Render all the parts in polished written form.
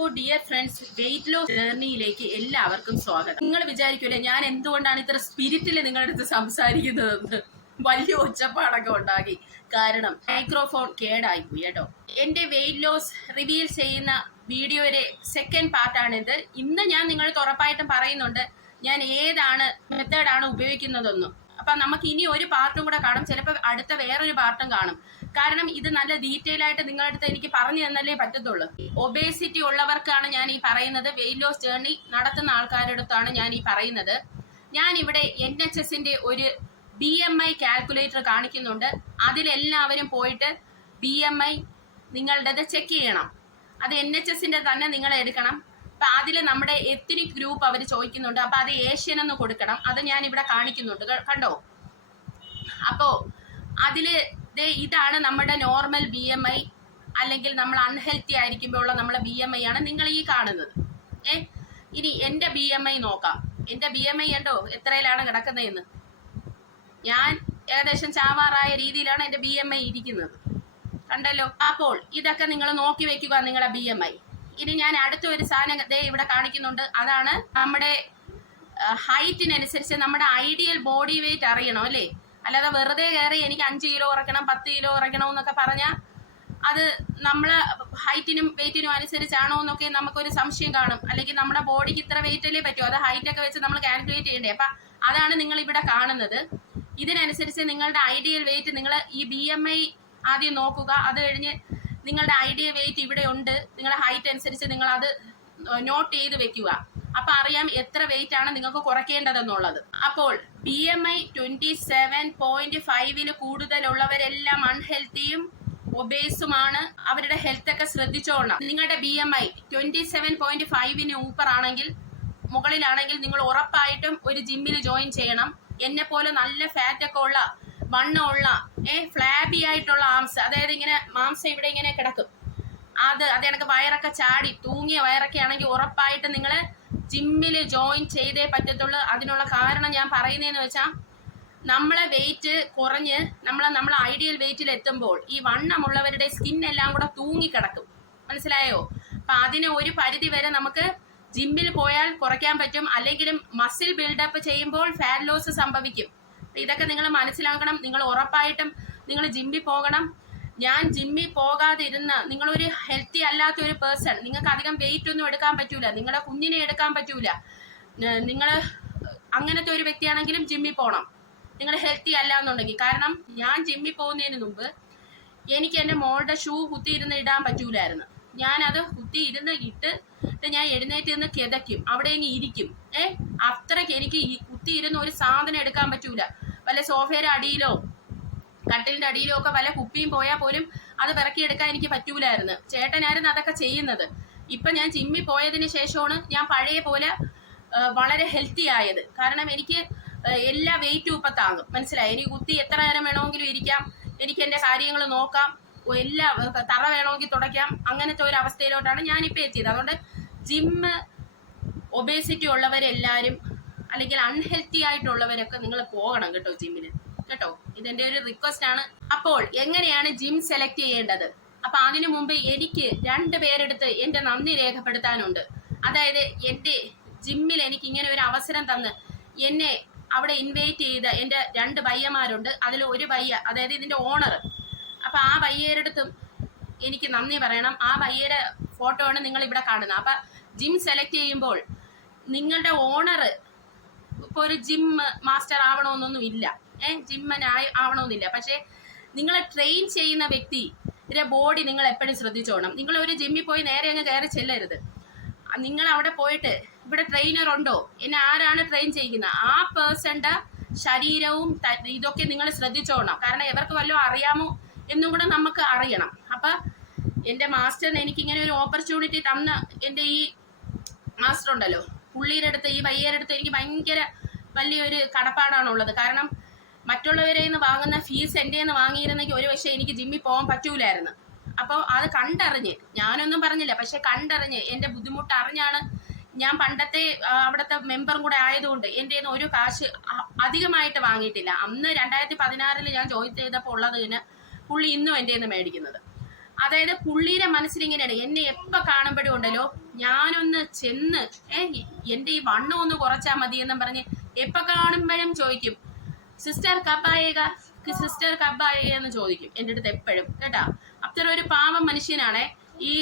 അപ്പോൾ dear friends, weight loss ജേർണിയിലേക്ക് എല്ലാവർക്കും സ്വാഗതം. നിങ്ങൾ വിചാരിക്കൂലേ ഞാൻ എന്തുകൊണ്ടാണ് ഇത്ര സ്പിരിറ്റിൽ നിങ്ങളുടെ അടുത്ത് സംസാരിക്കുന്നതെന്ന്? വലിയ ഒച്ചപ്പാടൊക്കെ ഉണ്ടാക്കി. കാരണം മൈക്രോഫോൺ കേടായി പോയി കേട്ടോ. എന്റെ വെയിറ്റ് ലോസ് റിവീൽ ചെയ്യുന്ന വീഡിയോയുടെ സെക്കൻഡ് പാർട്ടാണിത്. ഇന്ന് ഞാൻ നിങ്ങൾക്ക് ഉറപ്പായിട്ടും പറയുന്നുണ്ട് ഞാൻ ഏതാണ് മെത്തേഡാണ് ഉപയോഗിക്കുന്നതെന്നും. അപ്പൊ നമുക്ക് ഇനി ഒരു പാർട്ടും കൂടെ കാണും, ചിലപ്പോൾ അടുത്ത വേറൊരു പാർട്ടും കാണും. കാരണം ഇത് നല്ല ഡീറ്റെയിൽ ആയിട്ട് നിങ്ങളുടെ അടുത്ത് എനിക്ക് പറഞ്ഞു തന്നല്ലേ പറ്റത്തുള്ളൂ. ഒബേസിറ്റി ഉള്ളവർക്കാണ് ഞാൻ ഈ പറയുന്നത്. വെയിറ്റ് ലോസ് ജേർണി നടത്തുന്ന ആൾക്കാരുടെ അടുത്താണ് ഞാൻ ഈ പറയുന്നത്. ഞാൻ ഇവിടെ NHSന്റെ ഒരു BMI കാൽക്കുലേറ്റർ കാണിക്കുന്നുണ്ട്. അതിലെല്ലാവരും പോയിട്ട് BMI നിങ്ങളുടേത് ചെക്ക് ചെയ്യണം. അത് NHSന്റെ തന്നെ നിങ്ങൾ എടുക്കണം. അപ്പൊ അതിൽ നമ്മുടെ എത്നിക് ഗ്രൂപ്പ് അവർ ചോദിക്കുന്നുണ്ട്. അപ്പൊ അത് ഏഷ്യൻ എന്ന് കൊടുക്കണം. അത് ഞാൻ ഇവിടെ കാണിക്കുന്നുണ്ട്, കണ്ടോ? അപ്പോ അതില് ഇതാണ് നമ്മുടെ നോർമൽ BMI, അല്ലെങ്കിൽ നമ്മൾ അൺഹെൽത്തി ആയിരിക്കുമ്പോഴുള്ള നമ്മളെ BMI ആണ് നിങ്ങൾ ഈ കാണുന്നത്. ഇനി എന്റെ BMI നോക്കാം. എന്റെ BMI ഉണ്ടോ എത്രയിലാണ് കിടക്കുന്നതെന്ന്? ഞാൻ ഏകദേശം ചാവാറായ രീതിയിലാണ് എന്റെ BMI ഇരിക്കുന്നത്, കണ്ടല്ലോ. അപ്പോൾ ഇതൊക്കെ നിങ്ങൾ നോക്കി വെക്കുക, നിങ്ങളുടെ BMI. ഇനി ഞാൻ അടുത്ത ഒരു സാധനം ഇവിടെ കാണിക്കുന്നുണ്ട്. അതാണ് നമ്മുടെ ഹൈറ്റിനനുസരിച്ച് നമ്മുടെ ഐഡിയൽ ബോഡി വെയിറ്റ് അറിയണം, അല്ലേ? അല്ലാതെ വെറുതെ കയറി എനിക്ക് 5 കിലോ കുറയ്ക്കണം 10 കിലോ കുറയ്ക്കണം എന്നൊക്കെ പറഞ്ഞാൽ അത് നമ്മളെ ഹൈറ്റിനും വെയിറ്റിനും അനുസരിച്ചാണോ എന്നൊക്കെ നമുക്കൊരു സംശയം കാണും. അല്ലെങ്കിൽ നമ്മുടെ ബോഡിക്ക് ഇത്ര വെയിറ്റ് അല്ലേ പറ്റുമോ, അത് ഹൈറ്റ് ഒക്കെ വെച്ച് നമ്മൾ കാൽക്കുലേറ്റ് ചെയ്യണ്ടേ. അപ്പൊ അതാണ് നിങ്ങൾ ഇവിടെ കാണുന്നത്. ഇതിനനുസരിച്ച് നിങ്ങളുടെ ഐഡിയൽ വെയിറ്റ് നിങ്ങൾ ഈ BMI ആദ്യം നോക്കുക. അത് കഴിഞ്ഞ് നിങ്ങളുടെ ഐഡിയൽ വെയിറ്റ് ഇവിടെ ഉണ്ട്, നിങ്ങളുടെ ഹൈറ്റ് അനുസരിച്ച് നിങ്ങൾ അത് നോട്ട് ചെയ്ത് വെക്കുക. അപ്പൊ അറിയാം എത്ര വെയിറ്റ് ആണ് നിങ്ങൾക്ക് കുറയ്ക്കേണ്ടതെന്നുള്ളത്. അപ്പോൾ BMI 27.5 കൂടുതലുള്ളവരെല്ലാം അൺഹെൽത്തിയും ഒബേസുമാണ്. അവരുടെ ഹെൽത്ത് ഒക്കെ ശ്രദ്ധിച്ചോളണം. നിങ്ങളുടെ BMI 27.5 ഊപ്പറാണെങ്കിൽ, മുകളിലാണെങ്കിൽ നിങ്ങൾ ഉറപ്പായിട്ടും ഒരു ജിമ്മിൽ ജോയിൻ ചെയ്യണം. എന്നെ പോലെ നല്ല ഫാറ്റ് ഒക്കെ ഉള്ള വണ്ണമുള്ള ഫ്ലാബി ആയിട്ടുള്ള ആംസ്, അതായത് ഇങ്ങനെ മാംസം ഇവിടെ ഇങ്ങനെ കിടക്കും, അത് എനിക്ക് വയറൊക്കെ ചാടി തൂങ്ങിയ വയറൊക്കെ ആണെങ്കിൽ ഉറപ്പായിട്ട് നിങ്ങൾ ജിമ്മിൽ ജോയിൻ ചെയ്തേ പറ്റത്തുള്ളൂ. അതിനുള്ള കാരണം ഞാൻ പറയുന്നതെന്ന് വെച്ചാൽ നമ്മളെ വെയിറ്റ് കുറഞ്ഞ് നമ്മളെ ഐഡിയൽ വെയിറ്റിൽ എത്തുമ്പോൾ ഈ വണ്ണമുള്ളവരുടെ സ്കിൻ എല്ലാം കൂടെ തൂങ്ങിക്കിടക്കും, മനസ്സിലായോ? അപ്പൊ അതിന് ഒരു പരിധി വരെ നമുക്ക് ജിമ്മിൽ പോയാൽ കുറയ്ക്കാൻ പറ്റും. അല്ലെങ്കിലും മസിൽ ബിൽഡപ്പ് ചെയ്യുമ്പോൾ ഫാറ്റ് ലോസ് സംഭവിക്കും. ഇതൊക്കെ നിങ്ങൾ മനസ്സിലാക്കണം. നിങ്ങൾ ഉറപ്പായിട്ടും നിങ്ങൾ ജിമ്മിൽ പോകണം. ഞാൻ ജിമ്മിൽ പോകാതിരുന്ന നിങ്ങളൊരു ഹെൽത്തി അല്ലാത്ത ഒരു പേഴ്സൺ, നിങ്ങൾക്ക് അധികം വെയിറ്റ് ഒന്നും എടുക്കാൻ പറ്റൂല, നിങ്ങളുടെ കുഞ്ഞിനെ എടുക്കാൻ പറ്റൂല, നിങ്ങൾ അങ്ങനത്തെ ഒരു വ്യക്തിയാണെങ്കിലും ജിമ്മിൽ പോകണം, നിങ്ങൾ ഹെൽത്തി അല്ല എന്നുണ്ടെങ്കിൽ. കാരണം ഞാൻ ജിമ്മിൽ പോകുന്നതിന് മുമ്പ് എനിക്ക് എൻ്റെ മോളുടെ ഷൂ കുത്തിയിരുന്ന് ഇടാൻ പറ്റൂലായിരുന്നു. ഞാനത് കുത്തിയിരുന്ന് ഇട്ടിട്ട് ഞാൻ എഴുന്നേറ്റ് നിന്ന് കിതയ്ക്കും, അവിടെ ഇങ്ങ് ഇരിക്കും. അത്രയ്ക്ക് എനിക്ക് കുത്തിയിരുന്ന് ഒരു സാധനം എടുക്കാൻ പറ്റൂല. വല്ല സോഫയുടെ അടിയിലോ കട്ടിലിന്റെ അടിയിലോ ഒക്കെ വല്ല കുപ്പിയും പോയാൽ പോലും അത് പിറക്കിയെടുക്കാൻ എനിക്ക് പറ്റൂലായിരുന്നു. ചേട്ടനായിരുന്നു അതൊക്കെ ചെയ്യുന്നത്. ഇപ്പൊ ഞാൻ ജിമ്മിൽ പോയതിന് ശേഷമാണ് ഞാൻ പഴയ പോലെ വളരെ ഹെൽത്തി ആയത്. കാരണം എനിക്ക് എല്ലാ വെയിറ്റും ഇപ്പൊ താങ്ങും, മനസ്സിലായി? എനിക്ക് കുത്തി എത്ര നേരം വേണമെങ്കിലും ഇരിക്കാം, എനിക്ക് എന്റെ കാര്യങ്ങൾ നോക്കാം, എല്ലാ തറ വേണമെങ്കിൽ തുടയ്ക്കാം. അങ്ങനത്തെ ഒരു അവസ്ഥയിലോട്ടാണ് ഞാനിപ്പോൾ എത്തിയത്. അതുകൊണ്ട് ജിമ്മ് ഒബേസിറ്റി ഉള്ളവരെല്ലാവരും, അല്ലെങ്കിൽ അൺഹെൽത്തി ആയിട്ടുള്ളവരൊക്കെ നിങ്ങൾ പോകണം കേട്ടോ ജിമ്മിന്, കേട്ടോ. ഇതെന്റെ ഒരു റിക്വസ്റ്റ് ആണ്. അപ്പോൾ എങ്ങനെയാണ് ജിം സെലക്ട് ചെയ്യേണ്ടത്? അപ്പൊ അതിനു മുമ്പ് എനിക്ക് 2 പേരെടുത്ത് എന്റെ നന്ദി രേഖപ്പെടുത്താനുണ്ട്. അതായത് എന്റെ ജിമ്മിൽ എനിക്ക് ഇങ്ങനെ ഒരു അവസരം തന്ന് എന്നെ അവിടെ ഇൻവൈറ്റ് ചെയ്ത എന്റെ 2 ബയ്യമാരുണ്ട്. അതിൽ ഒരു ബയ്യ, അതായത് ഇതിന്റെ ഓണർ. അപ്പൊ ആ ബയ്യരടുത്തും എനിക്ക് നന്ദി പറയണം. ആ ബയ്യയുടെ ഫോട്ടോ ആണ് നിങ്ങൾ ഇവിടെ കാണുന്നത്. അപ്പൊ ജിം സെലക്ട് ചെയ്യുമ്പോൾ നിങ്ങളുടെ ഓണർ ഇപ്പൊ ഒരു ജിം മാസ്റ്റർ ആവണമെന്നൊന്നും ഇല്ല, ജിമ്മനായി ആവണമെന്നില്ല. പക്ഷെ നിങ്ങളെ ട്രെയിൻ ചെയ്യുന്ന വ്യക്തിയുടെ ബോഡി നിങ്ങൾ എപ്പോഴും ശ്രദ്ധിച്ചോണം. നിങ്ങൾ ഒരു ജിമ്മിൽ പോയി നേരെ അങ്ങ് കയറി ചെല്ലരുത്. നിങ്ങൾ അവിടെ പോയിട്ട് ഇവിടെ ട്രെയിനർ ഉണ്ടോ, എന്നെ ആരാണ് ട്രെയിൻ ചെയ്യുന്നത്, ആ പേഴ്സന്റെ ശരീരവും ഇതൊക്കെ നിങ്ങൾ ശ്രദ്ധിച്ചോണം. കാരണം ഇവർക്ക് വല്ലതും അറിയാമോ എന്നും കൂടെ നമുക്ക് അറിയണം. അപ്പൊ എന്റെ മാസ്റ്ററിന് എനിക്കിങ്ങനെ ഒരു ഓപ്പർച്യൂണിറ്റി തന്ന എന്റെ ഈ മാസ്റ്റർ ഉണ്ടല്ലോ, പുള്ളിയുടെ അടുത്ത്, ഈ ബയ്യരുടെ അടുത്ത് എനിക്ക് ഭയങ്കര വലിയൊരു കടപ്പാടാണുള്ളത്. കാരണം മറ്റുള്ളവരെ നിന്ന് വാങ്ങുന്ന ഫീസ് എൻ്റെ നിന്ന് വാങ്ങിയിരുന്നെങ്കിൽ ഒരു പക്ഷേ എനിക്ക് ജിമ്മിൽ പോകാൻ പറ്റൂലായിരുന്നു. അപ്പോൾ അത് കണ്ടറിഞ്ഞ്, ഞാനൊന്നും പറഞ്ഞില്ല, പക്ഷെ കണ്ടറിഞ്ഞ് എൻ്റെ ബുദ്ധിമുട്ട് അറിഞ്ഞാണ് ഞാൻ പണ്ടത്തെ അവിടുത്തെ മെമ്പറും കൂടെ ആയതുകൊണ്ട് എൻ്റെ നിന്ന് ഒരു കാശ് അധികമായിട്ട് വാങ്ങിയിട്ടില്ല. അന്ന് 2016 ഞാൻ ജോയിൻ ചെയ്തപ്പോൾ ഉള്ളതിന് പുള്ളി ഇന്നും എൻ്റെ നിന്ന് മേടിക്കുന്നത്. അതായത് പുള്ളിയുടെ മനസ്സിലിങ്ങനെയാണ്, എന്നെ എപ്പോൾ കാണുമ്പോഴും ഉണ്ടല്ലോ ഞാനൊന്ന് ചെന്ന് എൻ്റെ ഈ വണ്ണം ഒന്ന് കുറച്ചാൽ മതി എന്നും പറഞ്ഞ് എപ്പോൾ കാണുമ്പോഴും ചോദിക്കും, സിസ്റ്റർ കബായേക, സിസ്റ്റർ കബായേക എന്ന് ചോദിക്കും എൻ്റെ അടുത്ത് എപ്പോഴും കേട്ടാ. അത്ര ഒരു പാവം മനുഷ്യനാണേ. ഈ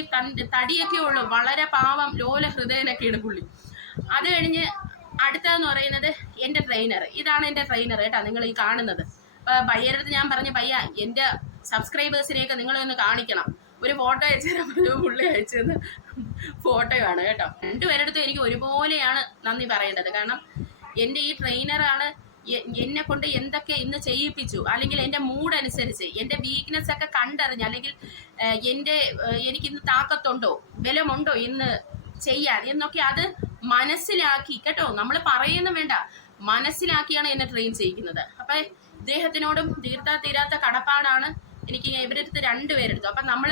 തടിയൊക്കെ ഉള്ളു, വളരെ പാവം ലോല ഹൃദയനൊക്കെയാണ് പുള്ളി. അത് കഴിഞ്ഞ് അടുത്തതെന്ന് പറയുന്നത് എൻ്റെ ട്രെയിനർ. ഇതാണ് എൻ്റെ ട്രെയിനർ കേട്ടാ, നിങ്ങൾ ഈ കാണുന്നത്. പയ്യരുടെ അടുത്ത് ഞാൻ പറഞ്ഞു, പയ്യ എൻ്റെ സബ്സ്ക്രൈബേഴ്സിനെയൊക്കെ നിങ്ങളൊന്ന് കാണിക്കണം, ഒരു ഫോട്ടോ അയച്ചു തരാൻ പറഞ്ഞു. പുള്ളി അയച്ചെന്ന് ഫോട്ടോയാണ് കേട്ടോ. രണ്ടുപേരെടുത്തും എനിക്ക് ഒരുപോലെയാണ് നന്ദി പറയേണ്ടത്. കാരണം എൻ്റെ ഈ ട്രെയിനറാണ് എന്നെ കൊണ്ട് എന്തൊക്കെ ഇന്ന് ചെയ്യിപ്പിച്ചു, അല്ലെങ്കിൽ എൻ്റെ മൂഡ് അനുസരിച്ച് എൻ്റെ വീക്ക്നെസ് ഒക്കെ കണ്ടറിഞ്ഞ്, അല്ലെങ്കിൽ എനിക്കിന്ന് താക്കത്തുണ്ടോ ബലമുണ്ടോ ഇന്ന് ചെയ്യാൻ എന്നൊക്കെ അത് മനസ്സിലാക്കി കേട്ടോ. നമ്മൾ പറയുന്നു വേണ്ട, മനസ്സിലാക്കിയാണ് എന്നെ ട്രെയിൻ ചെയ്യിക്കുന്നത്. അപ്പൊ ഇദ്ദേഹത്തിനോടും തീരാത്ത കടപ്പാടാണ് എനിക്ക് ഇവരെടുത്ത് രണ്ടുപേരെടുത്തു. അപ്പൊ നമ്മൾ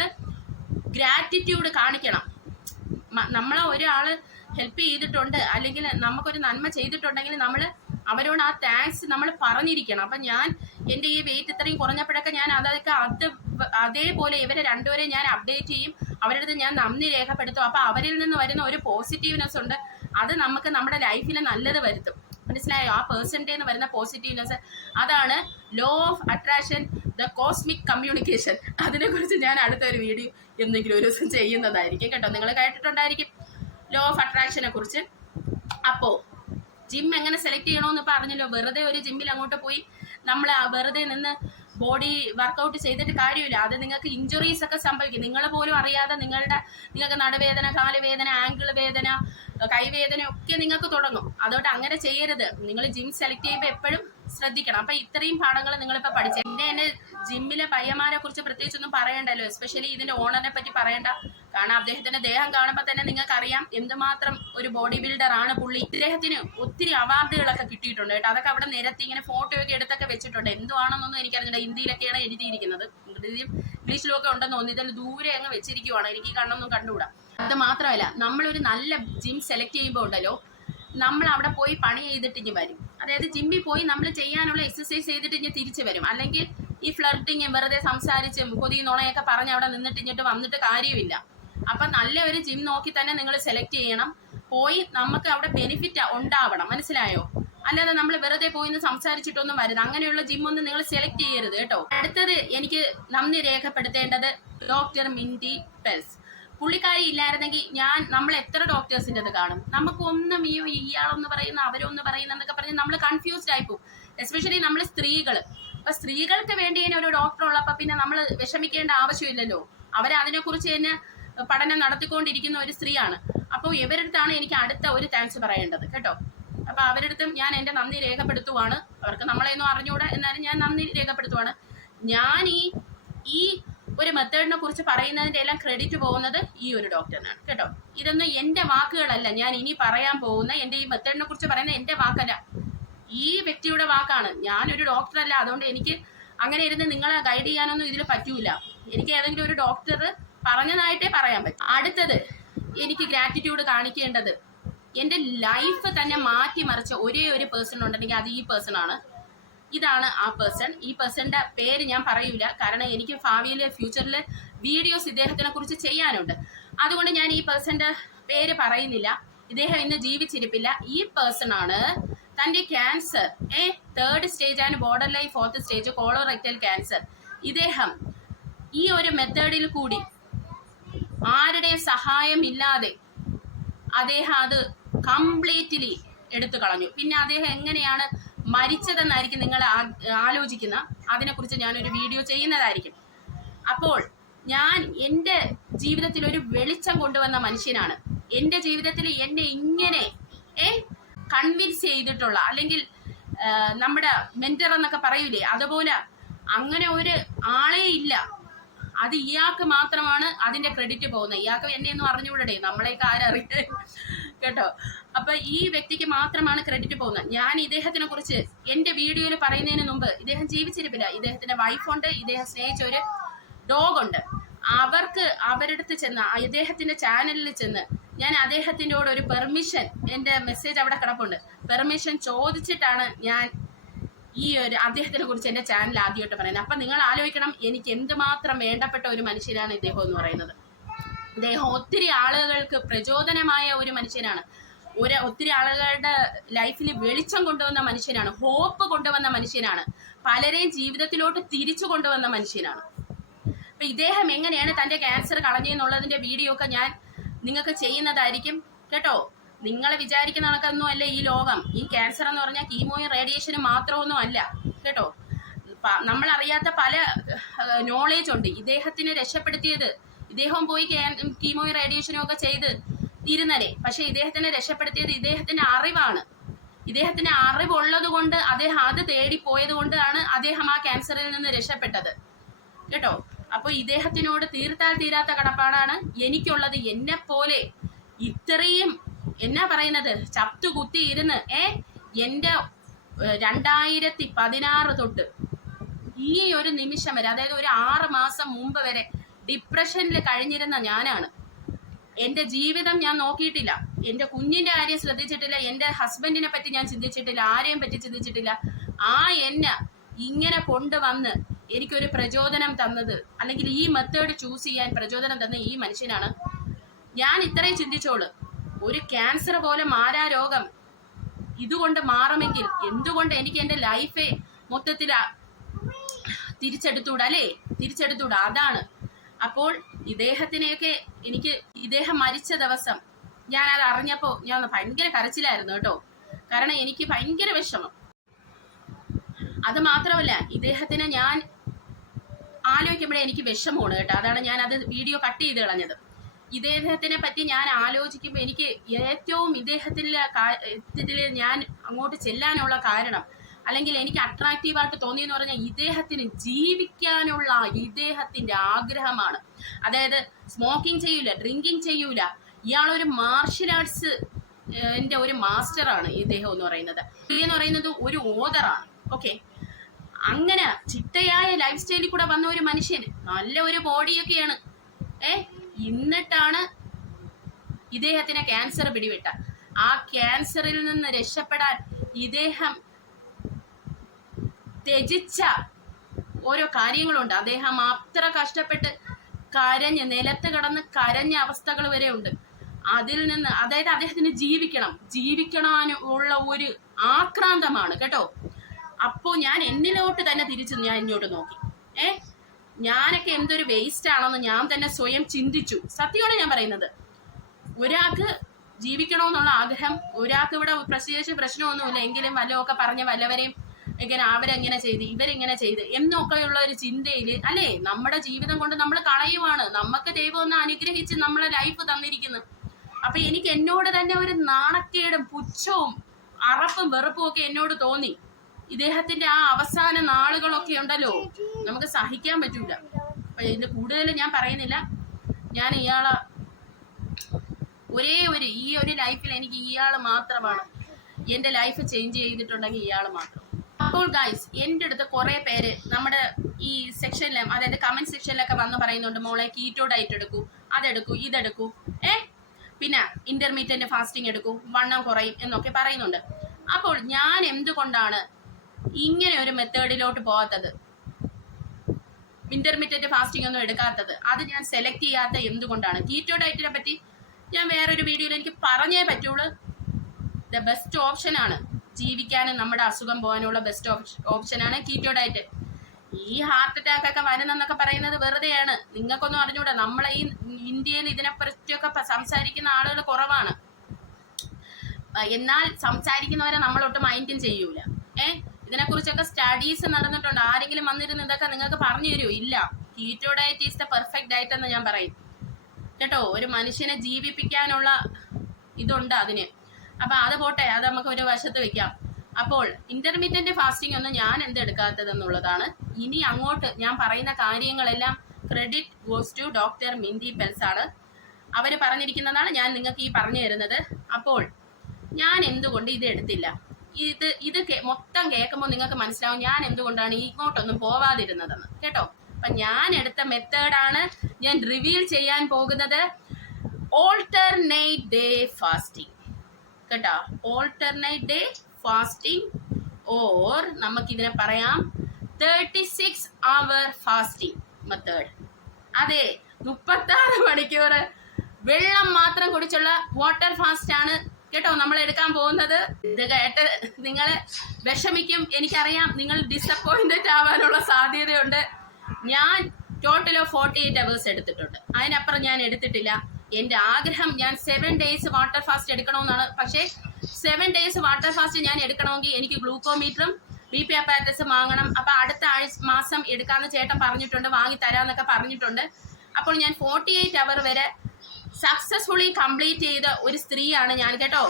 ഗ്രാറ്റിറ്റ്യൂഡ് കാണിക്കണം. നമ്മളെ ഒരാള് ഹെൽപ്പ് ചെയ്തിട്ടുണ്ട്, അല്ലെങ്കിൽ നമുക്കൊരു നന്മ ചെയ്തിട്ടുണ്ടെങ്കിൽ നമ്മൾ അവരോട് ആ താങ്ക്സ് നമ്മൾ പറഞ്ഞിരിക്കണം. അപ്പൊ ഞാൻ എൻ്റെ ഈ വെയിറ്റ് ഇത്രയും കുറഞ്ഞപ്പോഴൊക്കെ ഞാൻ അതേപോലെ ഇവരെ രണ്ടുപേരെയും ഞാൻ അപ്ഡേറ്റ് ചെയ്യും, അവരുടെ അടുത്ത് ഞാൻ നന്ദി രേഖപ്പെടുത്തും. അപ്പൊ അവരിൽ നിന്ന് വരുന്ന ഒരു പോസിറ്റീവ്നെസ് ഉണ്ട്, അത് നമുക്ക് നമ്മുടെ ലൈഫിൽ നല്ലത് വരുത്തും. മനസ്സിലായോ? ആ പേഴ്സൻ്റെ നിന്ന് വരുന്ന പോസിറ്റീവ്നെസ്, അതാണ് law of attraction, the cosmic communication. അതിനെക്കുറിച്ച് ഞാൻ അടുത്തൊരു വീഡിയോ എന്തെങ്കിലും ഒരു ദിവസം ചെയ്യുന്നതായിരിക്കും കേട്ടോ. നിങ്ങൾ കേട്ടിട്ടുണ്ടായിരിക്കും ലോ ഓഫ് അട്രാക്ഷനെ കുറിച്ച്. അപ്പോൾ ജിം എങ്ങനെ സെലക്ട് ചെയ്യണമെന്ന് പറഞ്ഞല്ലോ. വെറുതെ ഒരു ജിമ്മിൽ അങ്ങോട്ട് പോയി നമ്മൾ വെറുതെ നിന്ന് ബോഡി വർക്കൗട്ട് ചെയ്തിട്ട് കാര്യമില്ല. അത് നിങ്ങൾക്ക് ഇഞ്ചുറീസ് ഒക്കെ സംഭവിക്കും. നിങ്ങൾ പോലും അറിയാതെ നിങ്ങൾക്ക് നടുവേദന, കാലുവേദന, ആംഗിൾ വേദന, കൈവേദന ഒക്കെ നിങ്ങൾക്ക് തുടങ്ങും. അതുകൊണ്ട് അങ്ങനെ ചെയ്യരുത്. നിങ്ങൾ ജിം സെലക്ട് ചെയ്യുമ്പോൾ എപ്പോഴും ശ്രദ്ധിക്കണം. അപ്പൊ ഇത്രയും പാഠങ്ങൾ നിങ്ങളിപ്പോൾ പഠിച്ചു. എന്നെ ജിമ്മിലെ പയ്യന്മാരെ കുറിച്ച് പ്രത്യേകിച്ചൊന്നും പറയണ്ടല്ലോ, എസ്പെഷ്യലി ഇതിന്റെ ഓണറിനെ പറ്റി പറയണ്ട. കാരണം അദ്ദേഹത്തിന്റെ ദേഹം കാണുമ്പോൾ തന്നെ നിങ്ങൾക്ക് അറിയാം എന്തുമാത്രം ഒരു ബോഡി ബിൽഡർ ആണ് പുള്ളി. ഇദ്ദേഹത്തിന് ഒത്തിരി അവാർഡുകളൊക്കെ കിട്ടിയിട്ടുണ്ട് കേട്ടോ. അതൊക്കെ അവിടെ നിരത്തി ഇങ്ങനെ ഫോട്ടോയൊക്കെ എടുത്തൊക്കെ വെച്ചിട്ടുണ്ട്. എന്തുവാണെന്നൊന്നും എനിക്കറിഞ്ഞില്ല. ഹിന്ദിയിലൊക്കെയാണ് എഴുതിയിരിക്കുന്നത്, ഇംഗ്ലീഷിലും ഒക്കെ ഉണ്ടെന്ന് തോന്നി. ഇതിൽ ദൂരെ അങ്ങ് വെച്ചിരിക്കുവാണ്, എനിക്ക് കണ്ണൊന്നും കണ്ടുകൂടാ. അത് മാത്രമല്ല, നമ്മളൊരു നല്ല ജിം സെലക്ട് ചെയ്യുമ്പോൾ ഉണ്ടല്ലോ, നമ്മൾ അവിടെ പോയി പണി ചെയ്തിട്ട് ഇനി വരും. അതായത് ജിമ്മിൽ പോയി നമ്മൾ ചെയ്യാനുള്ള എക്സസൈസ് ചെയ്തിട്ട് ഇനി തിരിച്ചു വരും. അല്ലെങ്കിൽ ഈ ഫ്ലർട്ടിങ് വെറുതെ സംസാരിച്ച് കൊതി നുണയൊക്കെ പറഞ്ഞ് അവിടെ നിന്നിട്ട് ഇങ്ങോട്ട് വന്നിട്ട് കാര്യമില്ല. അപ്പൊ നല്ല ഒരു ജിം നോക്കി തന്നെ നിങ്ങൾ സെലക്ട് ചെയ്യണം. പോയി നമുക്ക് അവിടെ ബെനിഫിറ്റ് ഉണ്ടാവണം, മനസ്സിലായോ? അല്ലാതെ നമ്മൾ വെറുതെ പോയി സംസാരിച്ചിട്ടൊന്നും വരുന്നത്. അങ്ങനെയുള്ള ജിമ്മൊന്നും നിങ്ങൾ സെലക്ട് ചെയ്യരുത് കേട്ടോ. അടുത്തത് എനിക്ക് നന്ദി രേഖപ്പെടുത്തേണ്ടത് ഡോക്ടർ മിൻഡി പെൽസ്. പുള്ളിക്കാരി ഇല്ലായിരുന്നെങ്കിൽ നമ്മൾ എത്ര ഡോക്ടേഴ്സിൻ്റെ അത് കാണും. നമുക്കൊന്നും ഇയാളൊന്ന് പറയുന്ന അവരൊന്ന് പറയുന്ന എന്നൊക്കെ പറഞ്ഞ് നമ്മൾ കൺഫ്യൂസ്ഡ് ആയിപ്പോവും. എസ്പെഷ്യലി നമ്മൾ സ്ത്രീകൾ. അപ്പൊ സ്ത്രീകൾക്ക് വേണ്ടി തന്നെ ഒരു ഡോക്ടർ ഉള്ളപ്പോൾ പിന്നെ നമ്മൾ വിഷമിക്കേണ്ട ആവശ്യമില്ലല്ലോ. അവരതിനെക്കുറിച്ച് തന്നെ പഠനം നടത്തിക്കൊണ്ടിരിക്കുന്ന ഒരു സ്ത്രീയാണ്. അപ്പോൾ ഇവരടുത്താണ് എനിക്ക് അടുത്ത ഒരു താങ്ക്സ് പറയേണ്ടത് കേട്ടോ. അപ്പൊ അവരടുത്തും ഞാൻ എൻ്റെ നന്ദി രേഖപ്പെടുത്തുവാണ്. അവർക്ക് നമ്മളെയൊന്നും അറിഞ്ഞുകൂടാ, എന്നാലും ഞാൻ നന്ദി രേഖപ്പെടുത്തുവാണ്. ഞാൻ ഈ ഒരു മെത്തേഡിനെ കുറിച്ച് പറയുന്നതിൻ്റെ എല്ലാം ക്രെഡിറ്റ് പോകുന്നത് ഈ ഒരു ഡോക്ടറിനാണ് കേട്ടോ. ഇതൊന്നും എൻ്റെ വാക്കുകളല്ല. ഞാൻ ഇനി പറയാൻ പോകുന്ന എൻ്റെ ഈ മെത്തേഡിനെ കുറിച്ച് പറയുന്ന എൻ്റെ വാക്കല്ല, ഈ വ്യക്തിയുടെ വാക്കാണ്. ഞാനൊരു ഡോക്ടറല്ല, അതുകൊണ്ട് എനിക്ക് അങ്ങനെ ഇരുന്ന് നിങ്ങളെ ഗൈഡ് ചെയ്യാനൊന്നും ഇതിൽ പറ്റൂല. എനിക്ക് ഏതെങ്കിലും ഒരു ഡോക്ടർ പറഞ്ഞതായിട്ടേ പറയാൻ പറ്റും. അടുത്തത് എനിക്ക് ഗ്രാറ്റിറ്റ്യൂഡ് കാണിക്കേണ്ടത്, എൻ്റെ ലൈഫ് തന്നെ മാറ്റിമറിച്ച ഒരേ ഒരു പേഴ്സൺ ഉണ്ടെങ്കിൽ അത് ഈ പേഴ്സൺ ആണ്. ഇതാണ് ആ പേഴ്സൺ. ഈ പേഴ്സന്റെ പേര് ഞാൻ പറയൂല, കാരണം എനിക്ക് ഭാവിയിൽ ഫ്യൂച്ചറിൽ വീഡിയോസ് ഇദ്ദേഹത്തിനെ കുറിച്ച് ചെയ്യാനുണ്ട്. അതുകൊണ്ട് ഞാൻ ഈ പേഴ്സന്റെ പേര് പറയുന്നില്ല. ഇദ്ദേഹം ഇന്ന് ജീവിച്ചിരിപ്പില്ല. ഈ പേഴ്സൺ ആണ് തന്റെ cancer 3rd stage and border line 4th stage colorectal cancer. ഇദ്ദേഹം ഈ ഒരു മെത്തേഡിൽ കൂടി ആരുടെയും സഹായമില്ലാതെ അദ്ദേഹം അത് കംപ്ലീറ്റ്ലി എടുത്തു കളഞ്ഞു. പിന്നെ അദ്ദേഹം എങ്ങനെയാണ് മരിച്ചതെന്നായിരിക്കും നിങ്ങൾ ആലോചിക്കുന്ന. അതിനെക്കുറിച്ച് ഞാനൊരു വീഡിയോ ചെയ്യുന്നതായിരിക്കും. അപ്പോൾ ഞാൻ എൻ്റെ ജീവിതത്തിൽ ഒരു വെളിച്ചം കൊണ്ടുവന്ന മനുഷ്യനാണ്. എൻ്റെ ജീവിതത്തിൽ എന്നെ ഇങ്ങനെ കൺവിൻസ് ചെയ്തിട്ടുള്ള, അല്ലെങ്കിൽ നമ്മുടെ മെന്റർ എന്നൊക്കെ പറയൂലേ, അതുപോലെ അങ്ങനെ ഒരു ആളേ ഇല്ല. അത് ഇയാൾക്ക് മാത്രമാണ് അതിന്റെ ക്രെഡിറ്റ് പോകുന്നത്. ഇയാൾക്ക് എന്നെ ഒന്നും അറിഞ്ഞുകൂടേ, നമ്മളെയൊക്കെ ആരറിയേ കേട്ടോ. അപ്പൊ ഈ വ്യക്തിക്ക് മാത്രമാണ് ക്രെഡിറ്റ് പോകുന്നത്. ഞാൻ ഇദ്ദേഹത്തിനെ കുറിച്ച് എന്റെ വീഡിയോയിൽ പറയുന്നതിന് മുമ്പ് ഇദ്ദേഹം ജീവിച്ചിരിപ്പില്ല. ഇദ്ദേഹത്തിന്റെ വൈഫുണ്ട്, ഇദ്ദേഹം സ്നേഹിച്ച ഒരു ഡോഗുണ്ട്. അവരുടെ അടുത്ത് ചെന്ന് ഇദ്ദേഹത്തിന്റെ ചാനലിൽ ചെന്ന് ഞാൻ അദ്ദേഹത്തിനോട് ഒരു പെർമിഷൻ, എൻ്റെ മെസ്സേജ് അവിടെ കിടപ്പുണ്ട്, പെർമിഷൻ ചോദിച്ചിട്ടാണ് ഞാൻ ഈ ഒരു അദ്ദേഹത്തിനെ കുറിച്ച് എൻ്റെ ചാനൽ ആദ്യമായിട്ട് പറയുന്നത്. അപ്പം നിങ്ങൾ ആലോചിക്കണം എനിക്ക് എന്തുമാത്രം വേണ്ടപ്പെട്ട ഒരു മനുഷ്യനാണ് ഇദ്ദേഹം എന്ന് പറയുന്നത്. ഇദ്ദേഹം ഒത്തിരി ആളുകൾക്ക് പ്രചോദനമായ ഒരു മനുഷ്യനാണ്. ഒത്തിരി ആളുകളുടെ ലൈഫിൽ വെളിച്ചം കൊണ്ടുവന്ന മനുഷ്യനാണ്, ഹോപ്പ് കൊണ്ടുവന്ന മനുഷ്യനാണ്, പലരെയും ജീവിതത്തിലോട്ട് തിരിച്ചു കൊണ്ടുവന്ന മനുഷ്യനാണ്. അപ്പൊ ഇദ്ദേഹം എങ്ങനെയാണ് തന്റെ ക്യാൻസർ കളഞ്ഞെന്നുള്ളതിന്റെ വീഡിയോ ഒക്കെ ഞാൻ നിങ്ങൾക്ക് ചെയ്യുന്നതായിരിക്കും കേട്ടോ. നിങ്ങൾ വിചാരിക്കുന്ന കണക്കൊന്നും അല്ല ഈ ലോകം. ഈ ക്യാൻസർ എന്ന് പറഞ്ഞാൽ കീമോയും റേഡിയേഷനും മാത്രമൊന്നും അല്ല കേട്ടോ. നമ്മൾ അറിയാത്ത പല നോളേജ് ഉണ്ട്. ഇദ്ദേഹത്തിനെ രക്ഷപ്പെടുത്തിയത്, ഇദ്ദേഹം പോയി കീമോയും റേഡിയേഷനും ഒക്കെ ചെയ്ത് ഇരുന്നനെ, പക്ഷെ ഇദ്ദേഹത്തിനെ രക്ഷപ്പെടുത്തിയത് ഇദ്ദേഹത്തിന്റെ അറിവാണ്. ഇദ്ദേഹത്തിന് അറിവുള്ളത് കൊണ്ട് അദ്ദേഹം അത് തേടിപ്പോയത് കൊണ്ടാണ് അദ്ദേഹം ആ ക്യാൻസറിൽ നിന്ന് രക്ഷപ്പെട്ടത് കേട്ടോ. അപ്പൊ ഇദ്ദേഹത്തിനോട് തീർത്താൽ തീരാത്ത കടപ്പാടാണ് എനിക്കുള്ളത്. എന്നെ പോലെ ഇത്രയും എന്നാ പറയുന്നത് ചത്തുകുത്തി ഇരുന്ന് എന്റെ 2016 തൊട്ട് ഈ ഒരു നിമിഷം വരെ, അതായത് ഒരു 6 മാസം മുമ്പ് വരെ ഡിപ്രഷനിൽ കഴിഞ്ഞിരുന്ന ഞാനാണ്. എന്റെ ജീവിതം ഞാൻ നോക്കിയിട്ടില്ല, എന്റെ കുഞ്ഞിന്റെ കാര്യം ശ്രദ്ധിച്ചിട്ടില്ല, എന്റെ ഹസ്ബൻഡിനെ പറ്റി ഞാൻ ചിന്തിച്ചിട്ടില്ല, ആരെയും പറ്റി ചിന്തിച്ചിട്ടില്ല. എന്നെ ഇങ്ങനെ കൊണ്ടുവന്ന് എനിക്കൊരു പ്രചോദനം തന്നത്, അല്ലെങ്കിൽ ഈ മെത്തേഡ് ചൂസ് ചെയ്യാൻ പ്രചോദനം തന്ന ഈ മനുഷ്യനാണ്. ഞാൻ ഇത്രയും ചിന്തിച്ചോളൂ, ഒരു ക്യാൻസർ പോലെ മാരാരോഗം ഇതുകൊണ്ട് മാറുമെങ്കിൽ എന്തുകൊണ്ട് എനിക്ക് എൻ്റെ ലൈഫെ മൊത്തത്തിൽ തിരിച്ചെടുത്തൂടാ അല്ലേ? തിരിച്ചെടുത്തൂടാ. അതാണ്. അപ്പോൾ ഇദ്ദേഹത്തിനെയൊക്കെ എനിക്ക്, ഇദ്ദേഹം മരിച്ച ദിവസം ഞാനത് അറിഞ്ഞപ്പോൾ ഞാൻ ഭയങ്കര കരച്ചിലായിരുന്നു കേട്ടോ. കാരണം എനിക്ക് ഭയങ്കര വിഷമം. അത് മാത്രമല്ല, ഇദ്ദേഹത്തിന് ഞാൻ ആലോചിക്കുമ്പോഴേ എനിക്ക് വിഷമമാണ് കേട്ടോ. അതാണ് ഞാൻ അത് വീഡിയോ കട്ട് ചെയ്ത് കളഞ്ഞത്. ഇദ്ദേഹത്തിനെ പറ്റി ഞാൻ ആലോചിക്കുമ്പോൾ എനിക്ക് ഏറ്റവും ഇദ്ദേഹത്തിൽ ഞാൻ അങ്ങോട്ട് ചെല്ലാനുള്ള കാരണം, അല്ലെങ്കിൽ എനിക്ക് അട്രാക്റ്റീവായിട്ട് തോന്നിയെന്ന് പറഞ്ഞാൽ ഇദ്ദേഹത്തിന് ജീവിക്കാനുള്ള ഇദ്ദേഹത്തിന്റെ ആഗ്രഹമാണ്. അതായത് സ്മോക്കിംഗ് ചെയ്യൂല, ഡ്രിങ്കിങ് ചെയ്യൂല. ഇയാളൊരു മാർഷ്യൽ ആർട്സ് ഒരു മാസ്റ്ററാണ് ഇദ്ദേഹം എന്ന് പറയുന്നത്. എന്ന് പറയുന്നത് ഒരു ഓതറാണ്. ഓക്കെ, അങ്ങനെ ചിട്ടയായ ലൈഫ് സ്റ്റൈലിൽ കൂടെ വന്ന ഒരു മനുഷ്യന് നല്ല ഒരു ബോഡിയൊക്കെയാണ്. എന്നിട്ടാണ് ഇദ്ദേഹത്തിന് ക്യാൻസർ പിടിവിട്ട. ആ ക്യാൻസറിൽ നിന്ന് രക്ഷപ്പെടാൻ ഇദ്ദേഹം ത്യജിച്ച ഓരോ കാര്യങ്ങളുണ്ട്. അദ്ദേഹം അത്ര കഷ്ടപ്പെട്ട് കരഞ്ഞ്, നിലത്ത് കിടന്ന് കരഞ്ഞ അവസ്ഥകൾ വരെ ഉണ്ട്. അതിൽ നിന്ന്, അതായത് അദ്ദേഹത്തിന് ജീവിക്കണമുള്ള ഒരു ആക്രാന്തമാണ് കേട്ടോ. അപ്പോ ഞാൻ എന്നിലോട്ട് തന്നെ തിരിച്ചു ഞാൻ ഇങ്ങോട്ട് നോക്കി. ഞാനൊക്കെ എന്തൊരു വേസ്റ്റ് ആണെന്ന് ഞാൻ തന്നെ സ്വയം ചിന്തിച്ചു. സത്യമാണ് ഞാൻ പറയുന്നത്. ഒരാൾക്ക് ജീവിക്കണമെന്നുള്ള ആഗ്രഹം, ഒരാൾക്ക് ഇവിടെ പ്രത്യേകിച്ച് പ്രശ്നമൊന്നുമില്ല, എങ്കിലും വല്ലതൊക്കെ പറഞ്ഞ വല്ലവരെയും ഇങ്ങനെ അവരെങ്ങനെ ചെയ്ത് ഇവരെങ്ങനെ ചെയ്ത് എന്നൊക്കെയുള്ള ഒരു ചിന്തയിൽ അല്ലേ നമ്മുടെ ജീവിതം കൊണ്ട് നമ്മൾ കളയുവാണ്. നമുക്ക് ദൈവം ഒന്ന് അനുഗ്രഹിച്ച് നമ്മളെ ലൈഫ് തന്നിരിക്കുന്നു. അപ്പൊ എനിക്ക് എന്നോട് തന്നെ ഒരു നാണക്കേടും പുച്ഛവും അറപ്പും വെറുപ്പും ഒക്കെ എന്നോട് തോന്നി. ഇദ്ദേഹത്തിന്റെ ആ അവസാന നാളുകളൊക്കെ ഉണ്ടല്ലോ, നമുക്ക് സഹിക്കാൻ പറ്റൂല. അപ്പൊ ഇതിന്റെ കൂടുതൽ ഞാൻ പറയുന്നില്ല. ഞാൻ ഇയാളെ ഈ ഒരു ലൈഫിൽ എനിക്ക് ഇയാള് മാത്രമാണ് എന്റെ ലൈഫ് ചേഞ്ച് ചെയ്തിട്ടുണ്ടെങ്കിൽ ഇയാള് മാത്രം. അപ്പോൾ ഗൈസ്, എൻ്റെ അടുത്ത് കുറെ പേര് നമ്മുടെ ഈ സെക്ഷനിലും, അതായത് കമന്റ് സെക്ഷനിലൊക്കെ വന്ന് പറയുന്നുണ്ട്, മോളെ കീറ്റോ ഡയറ്റ് എടുക്കൂ, അതെടുക്കൂ, ഇതെടുക്കൂ, പിന്നെ ഇന്റർമീഡിയന്റ് ഫാസ്റ്റിംഗ് എടുക്കൂ, വണ്ണം കുറയും എന്നൊക്കെ പറയുന്നുണ്ട്. അപ്പോൾ ഞാൻ എന്തുകൊണ്ടാണ് ഇങ്ങനെ ഒരു മെത്തേഡിലോട്ട് പോകാത്തത്, ഇന്റർമീഡിയന്റ് ഫാസ്റ്റിംഗ് ഒന്നും എടുക്കാത്തത്, അത് ഞാൻ സെലക്ട് ചെയ്യാത്ത എന്തുകൊണ്ടാണ്? കീറ്റോ ഡയറ്റിനെ പറ്റി ഞാൻ വേറൊരു വീഡിയോയിൽ എനിക്ക് പറഞ്ഞേ പറ്റുള്ളൂ. ദ ബെസ്റ്റ് ഓപ്ഷനാണ് ജീവിക്കാനും നമ്മുടെ അസുഖം പോകാനുള്ള ബെസ്റ്റ് ഓപ്ഷനാണ് കീറ്റോ ഡയറ്റ്. ഈ ഹാർട്ട് അറ്റാക്ക് ഒക്കെ വരുന്നെന്നൊക്കെ പറയുന്നത് വെറുതെയാണ്. നിങ്ങൾക്കൊന്നും അറിഞ്ഞൂടാ. നമ്മളെ ഈ ഇന്ത്യയിൽ ഇതിനെപ്പറ്റിയൊക്കെ സംസാരിക്കുന്ന ആളുകൾ കുറവാണ്. എന്നാൽ സംസാരിക്കുന്നവരെ നമ്മളൊട്ട് മൈൻഡും ചെയ്യൂല. ഇതിനെക്കുറിച്ചൊക്കെ സ്റ്റഡീസ് നടന്നിട്ടുണ്ട്. ആരെങ്കിലും വന്നിരുന്ന് ഇതൊക്കെ നിങ്ങൾക്ക് പറഞ്ഞു തരുമോ? ഇല്ല. Keto diet is the perfect diet എന്ന് ഞാൻ പറയും കേട്ടോ. ഒരു മനുഷ്യനെ ജീവിപ്പിക്കാനുള്ള ഇതുണ്ട് അതിന്. അപ്പൊ അത് പോട്ടെ, അത് നമുക്ക് ഒരു വശത്ത് വെക്കാം. അപ്പോൾ ഇന്റർമീഡിയന്റ് ഫാസ്റ്റിംഗ് ഒന്നും ഞാൻ എന്തെടുക്കാത്തത് എന്നുള്ളതാണ്. ഇനി അങ്ങോട്ട് ഞാൻ പറയുന്ന കാര്യങ്ങളെല്ലാം ക്രെഡിറ്റ് ഗോസ് ടു ഡോക്ടർ മിൻഡി പെൽസ് ആണ്. അവര് പറഞ്ഞിരിക്കുന്നതാണ് ഞാൻ നിങ്ങൾക്ക് ഈ പറഞ്ഞു തരുന്നത്. അപ്പോൾ ഞാൻ എന്തുകൊണ്ട് ഇത് എടുത്തില്ല, ഇത് മൊത്തം കേൾക്കുമ്പോൾ നിങ്ങൾക്ക് മനസ്സിലാവും ഞാൻ എന്തുകൊണ്ടാണ് ഇങ്ങോട്ടൊന്നും പോവാതിരുന്നതെന്ന് കേട്ടോ. അപ്പൊ ഞാൻ എടുത്ത മെത്തേഡാണ് ഞാൻ റിവീൽ ചെയ്യാൻ പോകുന്നത്. ഓൾട്ടർനേറ്റ് ഡേ ഫാസ്റ്റിംഗ് കേട്ടോ. ഓൾട്ടർനേറ്റ് ഡേ ഫാസ്റ്റിംഗ് ഓർ നമുക്കിതിനെ പറയാം 36-hour ഫാസ്റ്റിംഗ് മെത്തേഡ്. അതെ, 36 മണിക്കൂർ വെള്ളം മാത്രം കുടിച്ചുള്ള വാട്ടർ ഫാസ്റ്റ് ആണ് കേട്ടോ നമ്മൾ എടുക്കാൻ പോകുന്നത്. ഇത് കേട്ട് നിങ്ങൾ വിഷമിക്കും, എനിക്കറിയാം, നിങ്ങൾ ഡിസപ്പോയിന്റഡ് ആവാനുള്ള സാധ്യതയുണ്ട്. ഞാൻ ടോട്ടൽ ഓഫ് 48 hours എടുത്തിട്ടുണ്ട്, അതിനപ്പുറം ഞാൻ എടുത്തിട്ടില്ല. എന്റെ ആഗ്രഹം ഞാൻ 7 days വാട്ടർ ഫാസ്റ്റ് എടുക്കണമെന്നാണ്. പക്ഷേ 7 days വാട്ടർ ഫാസ്റ്റ് ഞാൻ എടുക്കണമെങ്കിൽ എനിക്ക് ഗ്ലൂക്കോമീറ്ററും BP അപ്പാരറ്റസും വാങ്ങണം. അപ്പൊ അടുത്ത മാസം എടുക്കാന്ന് ചേട്ടൻ പറഞ്ഞിട്ടുണ്ട്, വാങ്ങി തരാന്നൊക്കെ പറഞ്ഞിട്ടുണ്ട്. അപ്പോൾ ഞാൻ 48 hour വരെ സക്സസ്ഫുള്ളി കംപ്ലീറ്റ് ചെയ്ത ഒരു സ്ത്രീയാണ് ഞാൻ കേട്ടോ.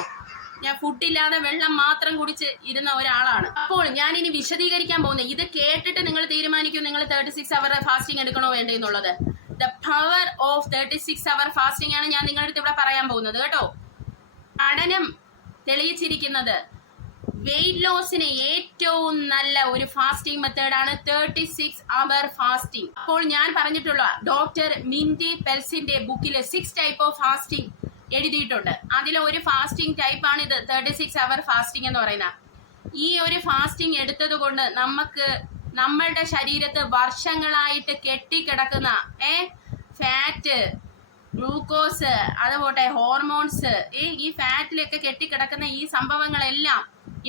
ഞാൻ ഫുഡില്ലാതെ വെള്ളം മാത്രം കുടിച്ച് ഇരുന്ന ഒരാളാണ്. അപ്പോൾ ഞാൻ ഇനി വിശദീകരിക്കാൻ പോകുന്നത്, ഇത് കേട്ടിട്ട് നിങ്ങൾ തീരുമാനിക്കും നിങ്ങൾ 36 hour ഫാസ്റ്റിംഗ് എടുക്കണോ വേണ്ടേ എന്നുള്ളത്. The power of 36 hour fasting ആണ് ഞാൻ നിങ്ങളുടെ അടുത്ത് ഇവിടെ പറയാൻ പോകുന്നത് കേട്ടോ. പഠനം തെളിയിച്ചിരിക്കുന്നത് വെയിറ്റ് ലോസിന് ഏറ്റവും നല്ല ഒരു ഫാസ്റ്റിംഗ് മെത്തേഡാണ് 36 hour ഫാസ്റ്റിംഗ്. അപ്പോൾ ഞാൻ പറഞ്ഞിട്ടുള്ള ഡോക്ടർ മിൻഡി പെൽസിന്റെ ബുക്കിൽ 6 type ഓഫ് ഫാസ്റ്റിംഗ് എഴുതിയിട്ടുണ്ട്. അതിലെ ഒരു ഫാസ്റ്റിംഗ് ടൈപ്പാണ് ഇത് 36 hour ഫാസ്റ്റിംഗ് എന്ന് പറയുന്നത്. ഈ ഒരു ഫാസ്റ്റിംഗ് എടുത്തത് കൊണ്ട് നമുക്ക് നമ്മളുടെ ശരീരത്ത് വർഷങ്ങളായിട്ട് കെട്ടിക്കിടക്കുന്ന ഫാറ്റ്, ഗ്ലൂക്കോസ്, അതുപോലെ ഹോർമോൺസ്, ഈ ഫാറ്റിലൊക്കെ കെട്ടിക്കിടക്കുന്ന ഈ സംഭവങ്ങളെല്ലാം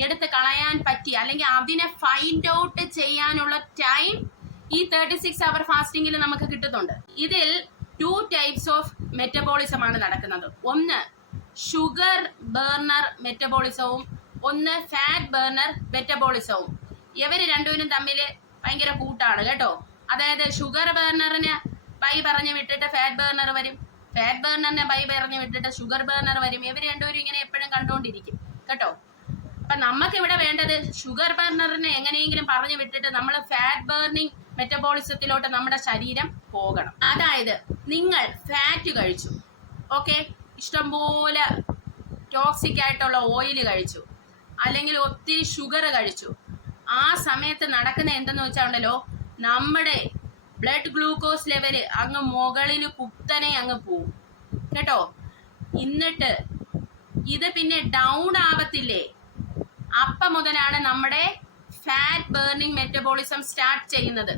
എടുത്ത് കളയാൻ പറ്റി, അല്ലെങ്കിൽ അതിനെ ഫൈൻഡ് ഔട്ട് ചെയ്യാനുള്ള ടൈം ഈ 36 hour ഫാസ്റ്റിംഗിൽ നമുക്ക് കിട്ടുന്നുണ്ട്. ഇതിൽ 2 types ഓഫ് മെറ്റബോളിസം ആണ് നടക്കുന്നത്. ഒന്ന് ഷുഗർ ബേർണർ മെറ്റബോളിസവും ഒന്ന് ഫാറ്റ് ബേർണർ മെറ്റബോളിസവും. ഇവര് രണ്ടുപേരും തമ്മിൽ ഭയങ്കര കൂട്ടാണ് കേട്ടോ. അതായത് ഷുഗർ ബേർണറിന് ബൈ പറഞ്ഞു വിട്ടിട്ട് ഫാറ്റ് ബേർണർ വരും, ഫാറ്റ് ബേർണറിനെ ബൈ പറഞ്ഞു വിട്ടിട്ട് ഷുഗർ ബേർണർ വരും. ഇവർ രണ്ടുപേരും ഇങ്ങനെ എപ്പോഴും കണ്ടുകൊണ്ടിരിക്കും കേട്ടോ. അപ്പൊ നമുക്ക് ഇവിടെ വേണ്ടത് ഷുഗർ ബേർണറിനെ എങ്ങനെയെങ്കിലും പറഞ്ഞു വിട്ടിട്ട് നമ്മൾ ഫാറ്റ് ബേർണിംഗ് മെറ്റബോളിസത്തിലോട്ട് നമ്മുടെ ശരീരം പോകണം. അതായത് നിങ്ങൾ ഫാറ്റ് കഴിച്ചു, ഓക്കെ, ഇഷ്ടംപോലെ ടോക്സിക് ആയിട്ടുള്ള ഓയിൽ കഴിച്ചു, അല്ലെങ്കിൽ ഒത്തിരി ഷുഗർ കഴിച്ചു. ആ സമയത്ത് നടക്കുന്ന എന്തെന്ന് വെച്ചാണ്ടല്ലോ, നമ്മുടെ ബ്ലഡ് ഗ്ലൂക്കോസ് ലെവല് അങ്ങ് മുകളിൽ കുത്തനെ അങ്ങ് പോവും കേട്ടോ. എന്നിട്ട് ഇത് പിന്നെ ഡൗൺ ആവത്തില്ലേ, അപ്പം മുതലാണ് നമ്മുടെ ഫാറ്റ് ബേർണിംഗ് മെറ്റബോളിസം സ്റ്റാർട്ട് ചെയ്യുന്നത്.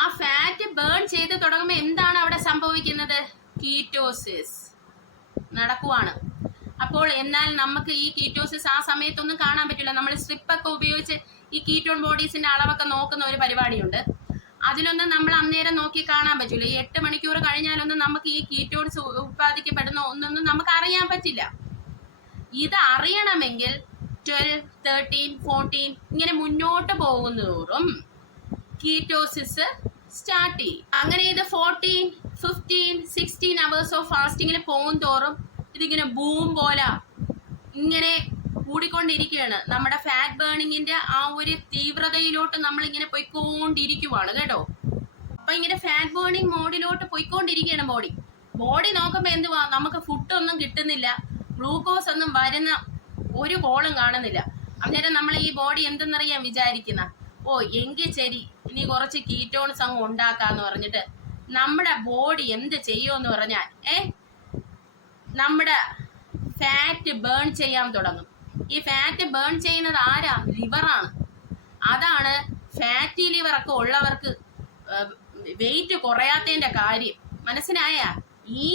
ആ ഫാറ്റ് ബേൺ ചെയ്ത് തുടങ്ങുമ്പോൾ എന്താണ് അവിടെ സംഭവിക്കുന്നത്? കീറ്റോസിസ് നടക്കുവാണ്. അപ്പോൾ എന്നാൽ നമുക്ക് ഈ കീറ്റോസിസ് ആ സമയത്തൊന്നും കാണാൻ പറ്റില്ല. നമ്മൾ സ്ട്രിപ്പൊക്കെ ഉപയോഗിച്ച് ഈ കീറ്റോൺ ബോഡീസിന്റെ അളവൊക്കെ നോക്കുന്ന ഒരു പരിപാടിയുണ്ട്. അതിലൊന്നും നമ്മൾ അന്നേരം നോക്കി കാണാൻ പറ്റില്ല. ഈ 8 മണിക്കൂർ കഴിഞ്ഞാലൊന്നും നമുക്ക് ഈ കീറ്റോൺസ് ഉത്പാദിക്കപ്പെടുന്ന ഒന്നൊന്നും നമുക്ക് അറിയാൻ പറ്റില്ല. ഇത് അറിയണമെങ്കിൽ 12, 13, 14 ഇങ്ങനെ മുന്നോട്ട് പോകുന്നതോറും കീറ്റോസിസ് സ്റ്റാർട്ട് ചെയ്യും. അങ്ങനെ ഇത് 14, 15, 16 hours ഓഫ് ഫാസ്റ്റിങ്ങിൽ പോകും തോറും ഇതിങ്ങനെ ബൂം പോലെ ഇങ്ങനെ കൂടിക്കൊണ്ടിരിക്കുകയാണ്. നമ്മുടെ ഫാറ്റ് ബേണിങ്ങിന്റെ ആ ഒരു തീവ്രതയിലോട്ട് നമ്മൾ ഇങ്ങനെ പോയിക്കൊണ്ടിരിക്കുവാണ് കേട്ടോ. അപ്പൊ ഇങ്ങനെ ഫാറ്റ് ബേണിംഗ് മോഡിലോട്ട് പോയിക്കൊണ്ടിരിക്കുകയാണ് ബോഡി നോക്കുമ്പോ എന്തുവാ, നമുക്ക് ഫുഡൊന്നും കിട്ടുന്നില്ല, ഗ്ലൂക്കോസ് ഒന്നും വരുന്ന ഒരു കോളും കാണുന്നില്ല. അന്നേരം നമ്മൾ ഈ ബോഡി എന്തെന്നറിയാൻ വിചാരിക്കുന്ന, എങ്കിൽ ശരി ഇനി കുറച്ച് കീറ്റോൺസ് അങ്ങ് ഉണ്ടാക്കാന്ന് പറഞ്ഞിട്ട് നമ്മുടെ ബോഡി എന്ത് ചെയ്യുമെന്ന് പറഞ്ഞാൽ നമ്മുടെ ഫാറ്റ് ബേൺ ചെയ്യാൻ തുടങ്ങും. ഈ ഫാറ്റ് ബേൺ ചെയ്യുന്നത് ആരാ? ലിവറാണ്. അതാണ് ഫാറ്റി ലിവർ ഒക്കെ ഉള്ളവർക്ക് വെയിറ്റ് കുറയാത്തതിന്റെ കാര്യം. മനസ്സിലായ? ഈ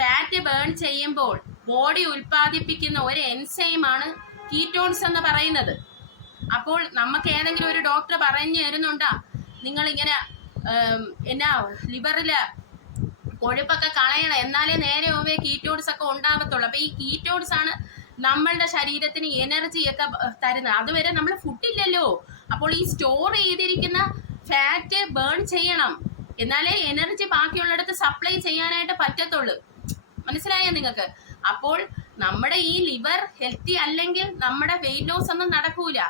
ഫാറ്റ് ബേൺ ചെയ്യുമ്പോൾ ബോഡി ഉൽപ്പാദിപ്പിക്കുന്ന ഒരു എൻസൈമാണ് കീറ്റോൺസ് എന്ന് പറയുന്നത്. അപ്പോൾ നമുക്ക് ഏതെങ്കിലും ഒരു ഡോക്ടർ പറഞ്ഞു തരുന്നുണ്ടാ, നിങ്ങളിങ്ങനെ ലിവറില് കൊഴുപ്പൊക്കെ കളയണം, എന്നാലേ നേരെ ഒവേ കീറ്റോൺസ് ഒക്കെ ഉണ്ടാവത്തുള്ളൂ. അപ്പൊ ഈ കീറ്റോൺസ് ആണ് നമ്മളുടെ ശരീരത്തിന് എനർജിയൊക്കെ തരുന്നത്. അതുവരെ നമ്മൾ ഫുഡില്ലല്ലോ. അപ്പോൾ ഈ സ്റ്റോർ ചെയ്തിരിക്കുന്ന ഫാറ്റ് ബേൺ ചെയ്യണം, എന്നാലേ എനർജി ബാക്കിയുള്ളിടത്ത് സപ്ലൈ ചെയ്യാനായിട്ട് പറ്റത്തുള്ളൂ. മനസ്സിലായോ നിങ്ങൾക്ക്? അപ്പോൾ നമ്മുടെ ഈ ലിവർ ഹെൽത്തി അല്ലെങ്കിൽ നമ്മുടെ വെയിറ്റ് ലോസ് ഒന്നും നടക്കൂല.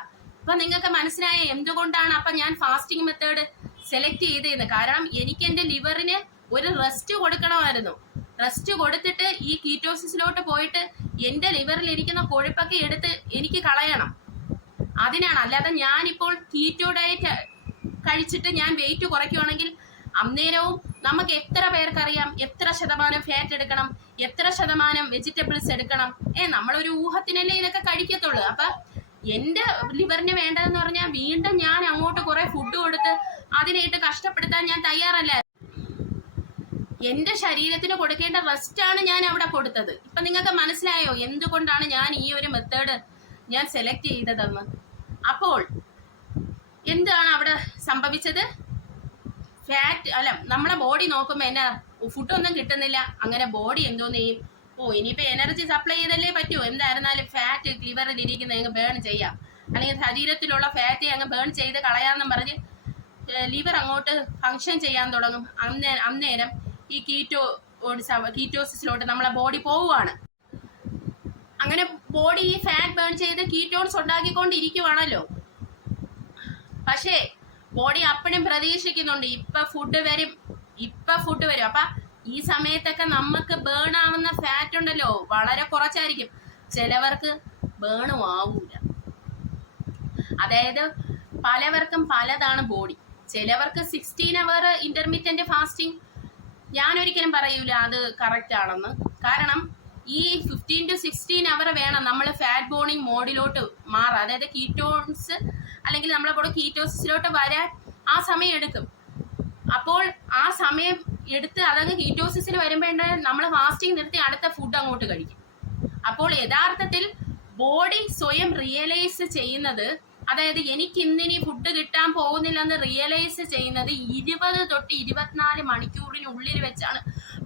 അപ്പൊ നിങ്ങൾക്ക് മനസ്സിലായ എന്തുകൊണ്ടാണ് അപ്പൊ ഞാൻ ഫാസ്റ്റിംഗ് മെത്തേഡ് സെലക്ട് ചെയ്തത്? കാരണം എനിക്ക് എന്റെ ലിവറിന് ഒരു റെസ്റ്റ് കൊടുക്കണമായിരുന്നു. റെസ്റ്റ് കൊടുത്തിട്ട് ഈ കീറ്റോസിസിലോട്ട് പോയിട്ട് എന്റെ ലിവറിൽ ഇരിക്കുന്ന കൊഴുപ്പൊക്കെ എടുത്ത് എനിക്ക് കളയണം. അതിനാണ്. അല്ലാതെ ഞാനിപ്പോൾ കീറ്റോ ഡയറ്റ് കഴിച്ചിട്ട് ഞാൻ വെയിറ്റ് കുറയ്ക്കുവാണെങ്കിൽ അന്നേരവും നമുക്ക് എത്ര പേർക്കറിയാം എത്ര ശതമാനം ഫാറ്റ് എടുക്കണം, എത്ര ശതമാനം വെജിറ്റബിൾസ് എടുക്കണം. നമ്മളൊരു ഊഹത്തിനല്ലേ ഇതൊക്കെ കഴിക്കത്തുള്ളൂ. അപ്പൊ എന്റെ ലിവറിന് വേണ്ടതെന്ന് പറഞ്ഞാൽ വീണ്ടും ഞാൻ അങ്ങോട്ട് കുറെ ഫുഡ് കൊടുത്ത് അതിനായിട്ട് കഷ്ടപ്പെടുത്താൻ ഞാൻ തയ്യാറല്ല. എന്റെ ശരീരത്തിന് കൊടുക്കേണ്ട റെസ്റ്റാണ് ഞാൻ അവിടെ കൊടുത്തത്. ഇപ്പൊ നിങ്ങൾക്ക് മനസ്സിലായോ എന്തുകൊണ്ടാണ് ഞാൻ ഈ ഒരു മെത്തേഡ് ഞാൻ സെലക്ട് ചെയ്തതെന്ന്? അപ്പോൾ എന്താണ് അവിടെ സംഭവിച്ചത്? ഫാറ്റ് അല്ല, നമ്മളെ ബോഡി നോക്കുമ്പോ എന്നാ ഫുഡൊന്നും കിട്ടുന്നില്ല. അങ്ങനെ ബോഡി എന്തോന്ന് ചെയ്യും? ഇനിയിപ്പോ എനർജി സപ്ലൈ ചെയ്തല്ലേ പറ്റൂ. എന്തായിരുന്നാലും ഫാറ്റ് ലിവറിൽ ഇരിക്കുന്ന അങ്ങ് ബേൺ ചെയ്യാം, അല്ലെങ്കിൽ ശരീരത്തിലുള്ള ഫാറ്റ് അങ്ങ് ബേൺ ചെയ്ത് കളയാന്നും പറഞ്ഞ് ലിവർ അങ്ങോട്ട് ഫങ്ഷൻ ചെയ്യാൻ തുടങ്ങും. അന്നേരം ഈ കീറ്റോസിസിലോട്ട് നമ്മളെ ബോഡി പോവുകയാണ്. അങ്ങനെ ബോഡി ഈ ഫാറ്റ് ബേൺ ചെയ്ത് കീറ്റോൺസ് ഉണ്ടാക്കിക്കൊണ്ടിരിക്കുവാണല്ലോ. പക്ഷേ ബോഡി അപ്പോഴും പ്രതീക്ഷിക്കുന്നുണ്ട് ഇപ്പൊ ഫുഡ് വരും. അപ്പൊ ഈ സമയത്തൊക്കെ നമുക്ക് ബേൺ ആവുന്ന ഫാറ്റ് ഉണ്ടല്ലോ വളരെ കുറച്ചായിരിക്കും. ചിലവർക്ക് ബേണും ആവൂല. അതായത് പലവർക്കും പലതാണ് ബോഡി. ചിലവർക്ക് 16 അവർ ഇന്റർമീഡിയന്റ് ഫാസ്റ്റിംഗ് ഞാൻ ഒരിക്കലും പറയൂല അത് കറക്റ്റ് ആണെന്ന്. കാരണം ഈ 15 to 16 അവർ വേണം നമ്മൾ ഫാറ്റ് ബേണിംഗ് മോഡിലോട്ട് മാറാം. അതായത് കീറ്റോൺസ് അല്ലെങ്കിൽ നമ്മളെ ബോഡി കീറ്റോസിസിലോട്ട് വരാൻ ആ സമയം എടുക്കും. അപ്പോൾ ആ സമയം എടുത്ത് അതങ്ങ് കീറ്റോസിസിൽ വരുമ്പോഴേ നമ്മൾ ഫാസ്റ്റിംഗ് നിർത്തി അടുത്ത ഫുഡ് അങ്ങോട്ട് കഴിക്കും. അപ്പോൾ യഥാർത്ഥത്തിൽ ബോഡി സ്വയം റിയലൈസ് ചെയ്യുന്നത്, അതായത് എനിക്ക് ഇന്നിനി ഫുഡ് കിട്ടാൻ പോകുന്നില്ലെന്ന് റിയലൈസ് ചെയ്യുന്നത് 20 തൊട്ട് 24 മണിക്കൂറിനുള്ളിൽ വെച്ചാണ്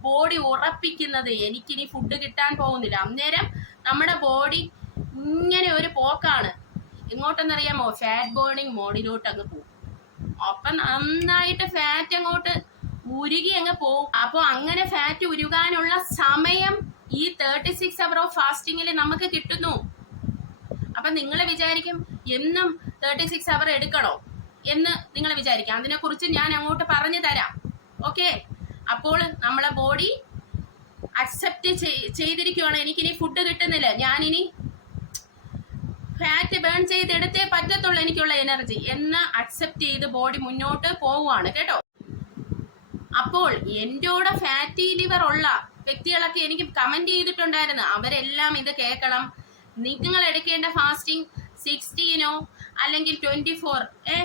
ബോഡി ഉറപ്പിക്കുന്നത് എനിക്കിനി ഫുഡ് കിട്ടാൻ പോകുന്നില്ല. അന്നേരം നമ്മുടെ ബോഡി ഇങ്ങനെ ഒരു പോക്കാണ്. എങ്ങോട്ടെന്നറിയാമോ? ഫാറ്റ് ബേണിംഗ് മോഡിലോട്ട് അങ്ങ് പോകും. അപ്പൊ നന്നായിട്ട് ഫാറ്റ് അങ്ങോട്ട് ഉരുകി അങ്ങ് പോകും. അപ്പൊ അങ്ങനെ ഫാറ്റ് ഉരുകാനുള്ള സമയം ഈ 36 അവർ ഓഫ് ഫാസ്റ്റിംഗിൽ നമുക്ക് കിട്ടുന്നു. അപ്പൊ നിങ്ങൾ വിചാരിക്കും എന്നും 36 അവർ എടുക്കണോ എന്ന് നിങ്ങൾ വിചാരിക്കാം. അതിനെക്കുറിച്ച് ഞാൻ അങ്ങോട്ട് പറഞ്ഞു തരാം. ഓക്കെ, അപ്പോൾ നമ്മളെ ബോഡി അക്സെപ്റ്റ് ചെയ്തിരിക്കുവാണ്. എനിക്കിനി ഫുഡ് കിട്ടുന്നില്ല, ഞാനിനി ഫാറ്റ് ബേൺ ചെയ്തെടുത്തേ പറ്റത്തുള്ളൂ എനിക്കുള്ള എനർജി എന്ന് അക്സെപ്റ്റ് ചെയ്ത് ബോഡി മുന്നോട്ട് പോവുകയാണ് കേട്ടോ. അപ്പോൾ എൻ്റെ കൂടെ ഫാറ്റി ലിവർ ഉള്ള വ്യക്തികളൊക്കെ എനിക്ക് കമന്റ് ചെയ്തിട്ടുണ്ടായിരുന്നു. അവരെല്ലാം ഇത് കേൾക്കണം. നിങ്ങൾ എടുക്കേണ്ട ഫാസ്റ്റിംഗ് 16 അല്ലെങ്കിൽ 24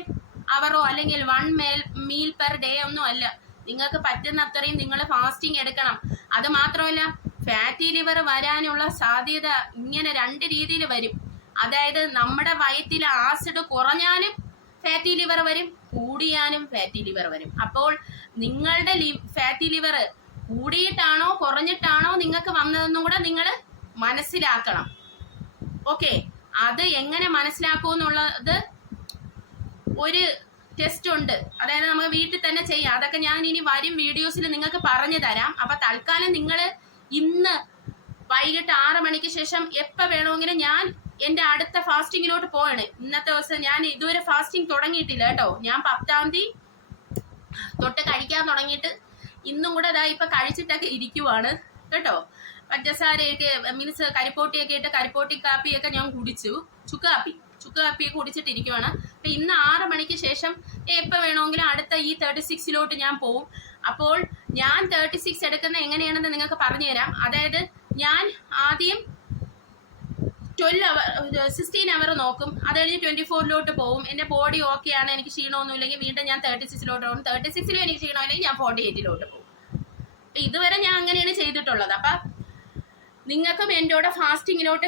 അവറോ അല്ലെങ്കിൽ 1 മീൽ പെർ ഡേ ഒന്നും അല്ല. നിങ്ങൾക്ക് പറ്റുന്ന അത്രയും നിങ്ങൾ ഫാസ്റ്റിംഗ് എടുക്കണം. അത് മാത്രമല്ല, ഫാറ്റി ലിവർ വരാനുള്ള സാധ്യത ഇങ്ങനെ 2 രീതിയിൽ വരും. അതായത് നമ്മുടെ വയറ്റിൽ ആസിഡ് കുറഞ്ഞാലും ഫാറ്റി ലിവർ വരും, കൂടിയാലും ഫാറ്റി ലിവർ വരും. അപ്പോൾ നിങ്ങളുടെ ഫാറ്റി ലിവർ കൂടിയിട്ടാണോ കുറഞ്ഞിട്ടാണോ നിങ്ങൾക്ക് വന്നതെന്നും കൂടെ നിങ്ങൾ മനസ്സിലാക്കണം. ഓക്കെ, അത് എങ്ങനെ മനസ്സിലാക്കുമെന്നുള്ളത് ഒരു ടെസ്റ്റ് ഉണ്ട്. അതായത് നമുക്ക് വീട്ടിൽ തന്നെ ചെയ്യാം. അതൊക്കെ ഞാൻ ഇനി വരും വീഡിയോസിൽ നിങ്ങൾക്ക് പറഞ്ഞു തരാം. അപ്പൊ തൽക്കാലം നിങ്ങൾ ഇന്ന് വൈകിട്ട് 6 മണിക്ക് ശേഷം എപ്പോൾ വേണമെങ്കിലും ഞാൻ എൻ്റെ അടുത്ത ഫാസ്റ്റിങ്ങിലോട്ട് പോവാണ്. ഇന്നത്തെ ദിവസം ഞാൻ ഇതുവരെ ഫാസ്റ്റിംഗ് തുടങ്ങിയിട്ടില്ല കേട്ടോ. ഞാൻ 10-ാം തീയതി തൊട്ട് കഴിക്കാൻ തുടങ്ങിയിട്ട് ഇന്നും കൂടെ ഇപ്പൊ കഴിച്ചിട്ടൊക്കെ ഇരിക്കുവാണ് കേട്ടോ. പഞ്ചസാരയൊക്കെ മീൻസ് കരിപ്പോട്ടിയൊക്കെ ഇട്ട് കരിപ്പോട്ടി കാപ്പിയൊക്കെ ഞാൻ കുടിച്ചു. ചുക്ക് കാപ്പിയൊക്കെ കുടിച്ചിട്ടിരിക്കുവാണ്. അപ്പൊ ഇന്ന് 6 മണിക്ക് ശേഷം എപ്പോൾ വേണമെങ്കിലും അടുത്ത ഈ 36ലോട്ട് ഞാൻ പോവും. അപ്പോൾ ഞാൻ 36 എടുക്കുന്ന എങ്ങനെയാണെന്ന് നിങ്ങൾക്ക് പറഞ്ഞു തരാം. അതായത് ഞാൻ ആദ്യം 16 അവർ നോക്കും. അത് കഴിഞ്ഞ് 24ലോട്ട് പോകും. എൻ്റെ ബോഡി ഓക്കെ ആണ്, എനിക്ക് ക്ഷീണമൊന്നും ഇല്ലെങ്കിൽ വീണ്ടും ഞാൻ 36ലോട്ട് പോകും. 36ലും എനിക്ക് ക്ഷീണമില്ലെങ്കിൽ ഞാൻ 48ലോട്ട് പോകും. ഇതുവരെ ഞാൻ അങ്ങനെയാണ് ചെയ്തിട്ടുള്ളത്. അപ്പം നിങ്ങൾക്കും എൻ്റെ കൂടെ ഫാസ്റ്റിങ്ങിലോട്ട്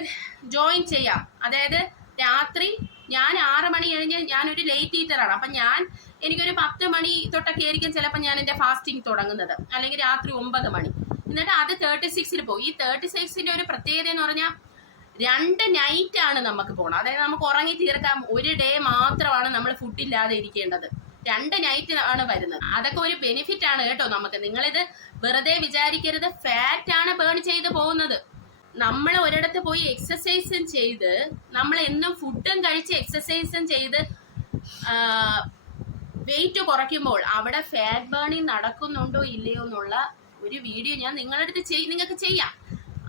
ജോയിൻ ചെയ്യാം. അതായത് രാത്രി ഞാൻ 6 മണി കഴിഞ്ഞ് ഞാനൊരു ലേറ്റ് ഈറ്ററാണ്. അപ്പം എനിക്കൊരു 10 മണി തൊട്ടൊക്കെ ആയിരിക്കും ചിലപ്പോൾ ഞാൻ എൻ്റെ ഫാസ്റ്റിംഗ് തുടങ്ങുന്നത്, അല്ലെങ്കിൽ രാത്രി 9 മണി. എന്നിട്ട് അത് 36ൽ പോകും. ഈ 36ന്റെ ഒരു പ്രത്യേകത എന്ന് പറഞ്ഞാൽ 2 നൈറ്റ് ആണ് നമുക്ക് പോകണം. അതായത് നമുക്ക് ഉറങ്ങി തീർക്കാം. ഒരു ഡേ മാത്രമാണ് നമ്മൾ ഫുഡില്ലാതെ ഇരിക്കേണ്ടത്. 2 നൈറ്റ് ആണ് വരുന്നത്. അതൊക്കെ ഒരു ബെനിഫിറ്റ് ആണ് കേട്ടോ നമുക്ക്. നിങ്ങളിത് വെറുതെ വിചാരിക്കരുത്. ഫാറ്റ് ആണ് ബേൺ ചെയ്ത് പോകുന്നത്. നമ്മൾ ഒരിടത്ത് പോയി എക്സസൈസും ചെയ്ത്, നമ്മൾ എന്നും ഫുഡും കഴിച്ച് എക്സസൈസും ചെയ്ത് വെയിറ്റ് കുറയ്ക്കുമ്പോൾ അവിടെ ഫാറ്റ് ബേണിങ് നടക്കുന്നുണ്ടോ ഇല്ലയോ എന്നുള്ള ഒരു വീഡിയോ ഞാൻ നിങ്ങളുടെ അടുത്ത് നിങ്ങൾക്ക് ചെയ്യാം.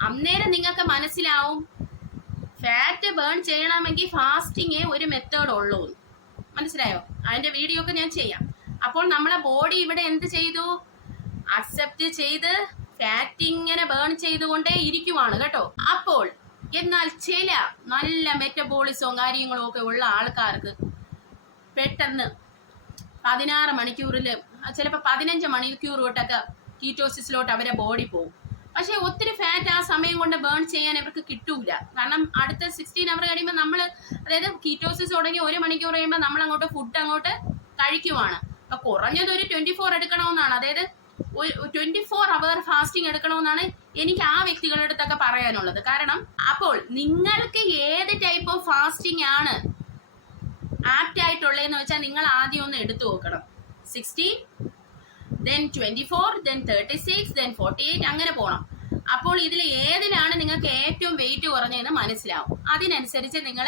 അന്നേരം നിങ്ങൾക്ക് മനസ്സിലാവും ഫാറ്റ് ബേൺ ചെയ്യണമെങ്കിൽ ഫാസ്റ്റിങ്ങേ ഒരു മെത്തേഡ് ഉള്ളൂ. മനസ്സിലായോ? അതിന്റെ വീഡിയോ ഒക്കെ ഞാൻ ചെയ്യാം. അപ്പോൾ നമ്മളെ ബോഡി ഇവിടെ എന്ത് ചെയ്തു? അക്സെപ്റ്റ് ചെയ്ത് ഫാറ്റ് ഇങ്ങനെ ബേൺ ചെയ്തുകൊണ്ടേ ഇരിക്കുവാണ് കേട്ടോ. അപ്പോൾ എന്നാൽ ചില നല്ല മെറ്റബോളിസവും കാര്യങ്ങളും ഒക്കെ ഉള്ള ആൾക്കാർക്ക് പെട്ടെന്ന് 16 മണിക്കൂറിൽ ചിലപ്പോൾ 15 മണിക്കൂർ തൊട്ടൊക്കെ കീറ്റോസിസിലോട്ട് അവരെ ബോഡി പോകും. പക്ഷെ ഒത്തിരി ഫാറ്റ് ആ സമയം കൊണ്ട് ബേൺ ചെയ്യാൻ ഇവർക്ക് കിട്ടൂല. കാരണം അടുത്ത 16 അവർ കഴിയുമ്പോൾ നമ്മൾ, അതായത് കീറ്റോസിസ് തുടങ്ങി 1 മണിക്കൂർ കഴിയുമ്പോൾ നമ്മൾ അങ്ങോട്ട് ഫുഡ് അങ്ങോട്ട് കഴിക്കുവാണ്. അപ്പൊ കുറഞ്ഞത് ഒരു 24 എടുക്കണമെന്നാണ്, അതായത് 24 അവർ ഫാസ്റ്റിംഗ് എടുക്കണമെന്നാണ് എനിക്ക് ആ വ്യക്തികളുടെ അടുത്തൊക്കെ പറയാനുള്ളത്. കാരണം അപ്പോൾ നിങ്ങൾക്ക് ഏത് ടൈപ്പ് ഓഫ് ഫാസ്റ്റിംഗ് ആണ് ആപ്റ്റ് ആയിട്ടുള്ളതെന്ന് വെച്ചാൽ നിങ്ങൾ ആദ്യം ഒന്ന് എടുത്തു നോക്കണം. 16, then 24, then 36, then 48 അങ്ങനെ പോകണം. അപ്പോൾ ഇതിൽ ഏതിനാണ് നിങ്ങൾക്ക് ഏറ്റവും വെയിറ്റ് കുറഞ്ഞതെന്ന് മനസ്സിലാവും. അതിനനുസരിച്ച് നിങ്ങൾ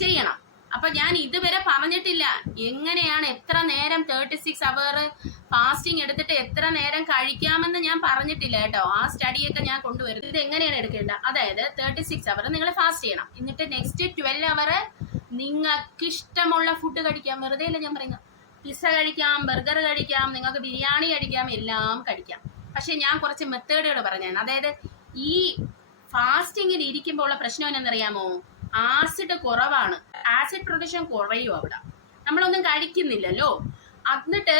ചെയ്യണം. അപ്പൊ ഞാൻ ഇതുവരെ പറഞ്ഞിട്ടില്ല എങ്ങനെയാണ് എത്ര നേരം 36 അവർ ഫാസ്റ്റിംഗ് എടുത്തിട്ട് എത്ര നേരം കഴിക്കാമെന്ന് ഞാൻ പറഞ്ഞിട്ടില്ല കേട്ടോ. ആ സ്റ്റഡിയൊക്കെ ഞാൻ കൊണ്ടുവരും. ഇത് എങ്ങനെയാണ് എടുക്കേണ്ടത്, അതായത് 36 അവർ നിങ്ങൾ ഫാസ്റ്റ് ചെയ്യണം. എന്നിട്ട് നെക്സ്റ്റ് 12 അവർ നിങ്ങൾക്ക് ഇഷ്ടമുള്ള ഫുഡ് കഴിക്കാം. വെറുതെ അല്ല ഞാൻ പറയുന്നത്. പിസ്സ കഴിക്കാം, ബർഗർ കഴിക്കാം, നിങ്ങൾക്ക് ബിരിയാണി കഴിക്കാം, എല്ലാം കഴിക്കാം. പക്ഷെ ഞാൻ കുറച്ച് മെത്തേഡുകൾ പറഞ്ഞാണ്. അതായത് ഈ ഫാസ്റ്റിങ്ങിൽ ഇരിക്കുമ്പോൾ ഉള്ള പ്രശ്നം എന്നറിയാമോ, ആസിഡ് കുറവാണ്, ആസിഡ് പ്രൊഡക്ഷൻ കുറയും അവിടെ, നമ്മളൊന്നും കഴിക്കുന്നില്ലല്ലോ. എന്നിട്ട്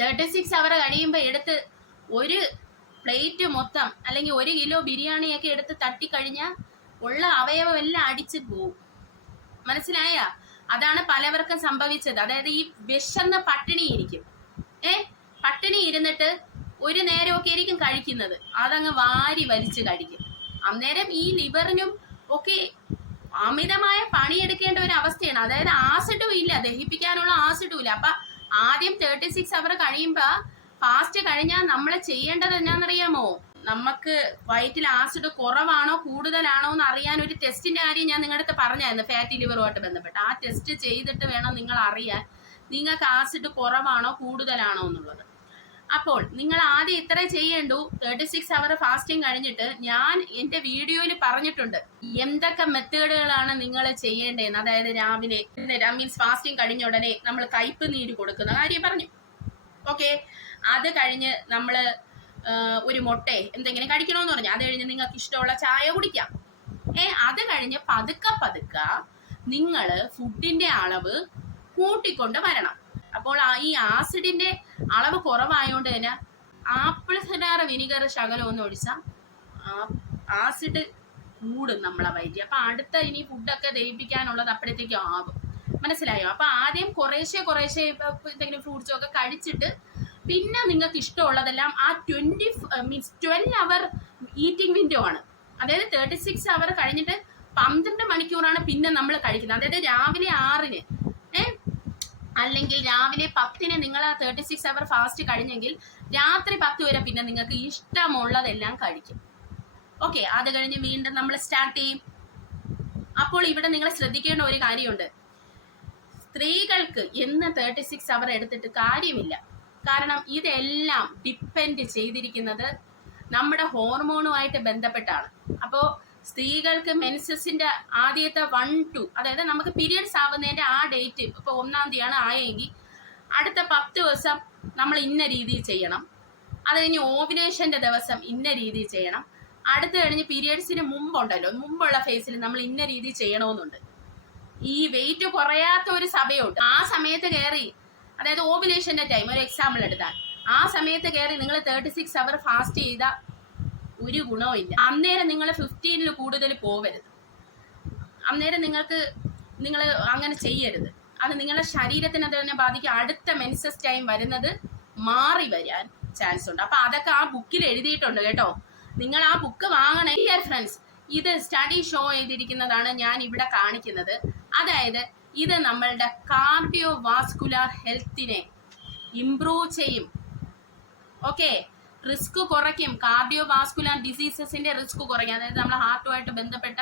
36 അവർ കഴിയുമ്പോൾ എടുത്ത് ഒരു പ്ലേറ്റ് മൊത്തം അല്ലെങ്കിൽ 1 കിലോ ബിരിയാണിയൊക്കെ എടുത്ത് തട്ടിക്കഴിഞ്ഞാൽ ഉള്ള അവയവം എല്ലാം അടിച്ച് പോവും. മനസ്സിലായ? അതാണ് പലവർക്കും സംഭവിച്ചത്. അതായത് ഈ വിശന്ന പട്ടിണി ഇരിക്കും, പട്ടിണി ഇരുന്നിട്ട് ഒരു നേരമൊക്കെ ആയിരിക്കും കഴിക്കുന്നത്, അതങ്ങ് വാരി വലിച്ച് കഴിക്കും. അന്നേരം ഈ ലിവറിനും ഒക്കെ അമിതമായ പണിയെടുക്കേണ്ട ഒരു അവസ്ഥയാണ്. അതായത് ആസിഡും ഇല്ല, ദഹിപ്പിക്കാനുള്ള ആസിഡും ഇല്ല. അപ്പൊ ആദ്യം 36 അവർ കഴിയുമ്പോ ഫാസ്റ്റ് കഴിഞ്ഞാൽ നമ്മൾ ചെയ്യേണ്ടത് എന്നാണെന്നറിയാമോ, നമുക്ക് വയറ്റിൽ ആസിഡ് കുറവാണോ കൂടുതലാണോ എന്ന് അറിയാൻ ഒരു ടെസ്റ്റിന്റെ കാര്യം ഞാൻ നിങ്ങളുടെ അടുത്ത് പറഞ്ഞായിരുന്നു, ഫാറ്റി ലിവറുമായിട്ട് ബന്ധപ്പെട്ട്. ആ ടെസ്റ്റ് ചെയ്തിട്ട് വേണം നിങ്ങൾ അറിയാൻ നിങ്ങൾക്ക് ആസിഡ് കുറവാണോ കൂടുതലാണോ എന്നുള്ളത്. അപ്പോൾ നിങ്ങൾ ആദ്യം ഇത്ര ചെയ്യേണ്ടു. 36 അവർ ഫാസ്റ്റിംഗ് കഴിഞ്ഞിട്ട് ഞാൻ എന്റെ വീഡിയോയിൽ പറഞ്ഞിട്ടുണ്ട് എന്തൊക്കെ മെത്തേഡുകളാണ് നിങ്ങൾ ചെയ്യേണ്ടതെന്ന്. അതായത് രാവിലെ മീൻസ് ഫാസ്റ്റിംഗ് കഴിഞ്ഞ ഉടനെ നമ്മൾ കയ്പ് നീര് കൊടുക്കുന്ന കാര്യം പറഞ്ഞു. ഓക്കെ, അത് കഴിഞ്ഞ് നമ്മൾ ഒരു മുട്ട എന്തെങ്കിലും കഴിക്കണമെന്ന് പറഞ്ഞു. അത് കഴിഞ്ഞ് നിങ്ങൾക്ക് ഇഷ്ടമുള്ള ചായ കുടിക്കാം. അത് കഴിഞ്ഞ് പതുക്കെ നിങ്ങൾ ഫുഡിന്റെ അളവ് കൂട്ടിക്കൊണ്ട് വരണം. അപ്പോൾ ഈ ആസിഡിന്റെ അളവ് കുറവായതുകൊണ്ട് തന്നെ ആപ്പിൾ സിഡാർ വിനിഗർ ശകലം ഒന്ന് ഒഴിച്ചാൽ ആസിഡ് കൂടും നമ്മളെ വയറ്റിൽ. അപ്പൊ അടുത്ത ഇനി ഫുഡൊക്കെ ദഹിപ്പിക്കാനുള്ളത് അപ്പോഴത്തേക്കും ആകും. മനസ്സിലായോ? അപ്പൊ ആദ്യം കുറേശ്ശെ എന്തെങ്കിലും ഫ്രൂട്ട്സും ഒക്കെ കഴിച്ചിട്ട് പിന്നെ നിങ്ങൾക്ക് ഇഷ്ടമുള്ളതെല്ലാം ആ 12 അവർ ഈറ്റിംഗ് വിൻഡോ ആണ്. അതായത് 36 അവർ കഴിഞ്ഞിട്ട് 12 മണിക്കൂറാണ് പിന്നെ നമ്മൾ കഴിക്കുന്നത്. അതായത് രാവിലെ 6-ന് അല്ലെങ്കിൽ രാവിലെ 10-ന് നിങ്ങൾ 36 അവർ ഫാസ്റ്റ് കഴിഞ്ഞെങ്കിൽ രാത്രി 10 വരെ പിന്നെ നിങ്ങൾക്ക് ഇഷ്ടമുള്ളതെല്ലാം കഴിക്കും. ഓക്കെ, അത് കഴിഞ്ഞ് വീണ്ടും നമ്മൾ സ്റ്റാർട്ട് ചെയ്യും. അപ്പോൾ ഇവിടെ നിങ്ങൾ ശ്രദ്ധിക്കേണ്ട ഒരു കാര്യമുണ്ട്, സ്ത്രീകൾക്ക് എന്ന് 36 അവർ എടുത്തിട്ട് കാര്യമില്ല. കാരണം ഇതെല്ലാം ഡിപ്പെൻഡ് ചെയ്തിരിക്കുന്നത് നമ്മുടെ ഹോർമോണുമായിട്ട് ബന്ധപ്പെട്ടാണ്. അപ്പോൾ സ്ത്രീകൾക്ക് മെൻസസിന്റെ ആദ്യത്തെ 1-2, അതായത് നമുക്ക് പീരിയഡ്സ് ആവുന്നതിന്റെ ആ ഡേറ്റ് ഇപ്പോൾ 1-ാം തീയതിയാണ് ആയെങ്കിൽ അടുത്ത 10 ദിവസം നമ്മൾ ഇന്ന രീതിയിൽ ചെയ്യണം. അത് കഴിഞ്ഞ് ഓവുലേഷന്റെ ദിവസം ഇന്ന രീതിയിൽ ചെയ്യണം. അടുത്ത് കഴിഞ്ഞ് പീരിയഡ്സിന് മുമ്പുള്ള ഫേസിൽ നമ്മൾ ഇന്ന രീതിയിൽ ചെയ്യണമെന്നുണ്ട്. ഈ വെയിറ്റ് കുറയാത്ത ഒരു സമയമുണ്ട്. ആ സമയത്ത് കയറി, അതായത് ഓവുലേഷന്റെ ടൈം ഒരു എക്സാമ്പിൾ എടുത്താൽ, ആ സമയത്ത് കയറി നിങ്ങൾ 36 അവർ ഫാസ്റ്റ് ചെയ്ത ഒരു ഗുണവും ഇല്ല. അന്നേരം നിങ്ങൾ 15-ൽ കൂടുതൽ പോവരുത്. അന്നേരം നിങ്ങൾ അങ്ങനെ ചെയ്യരുത്. അത് നിങ്ങളുടെ ശരീരത്തിനെ തന്നെ ബാധിക്കും. അടുത്ത മെൻസസ് ടൈം വരുന്നത് മാറി വരാൻ ചാൻസ് ഉണ്ട്. അപ്പൊ അതൊക്കെ ആ ബുക്കിൽ എഴുതിയിട്ടുണ്ട് കേട്ടോ. നിങ്ങൾ ആ ബുക്ക് വാങ്ങണേ. ഡിയർ ഫ്രണ്ട്സ്, ഇത് സ്റ്റഡി ഷോ ചെയ്തിരിക്കുന്നതാണ് ഞാൻ ഇവിടെ കാണിക്കുന്നത്. അതായത് ഇത് നമ്മളുടെ കാർഡിയോ വാസ്കുലർ ഹെൽത്തിനെ ഇംപ്രൂവ് ചെയ്യും. ഓക്കെ, റിസ്ക് കുറയ്ക്കും. കാർഡിയോ വാസ്കുലർ ഡിസീസസിന്റെ റിസ്ക് കുറയ്ക്കും. അതായത് നമ്മുടെ ഹാർട്ടുമായിട്ട് ബന്ധപ്പെട്ട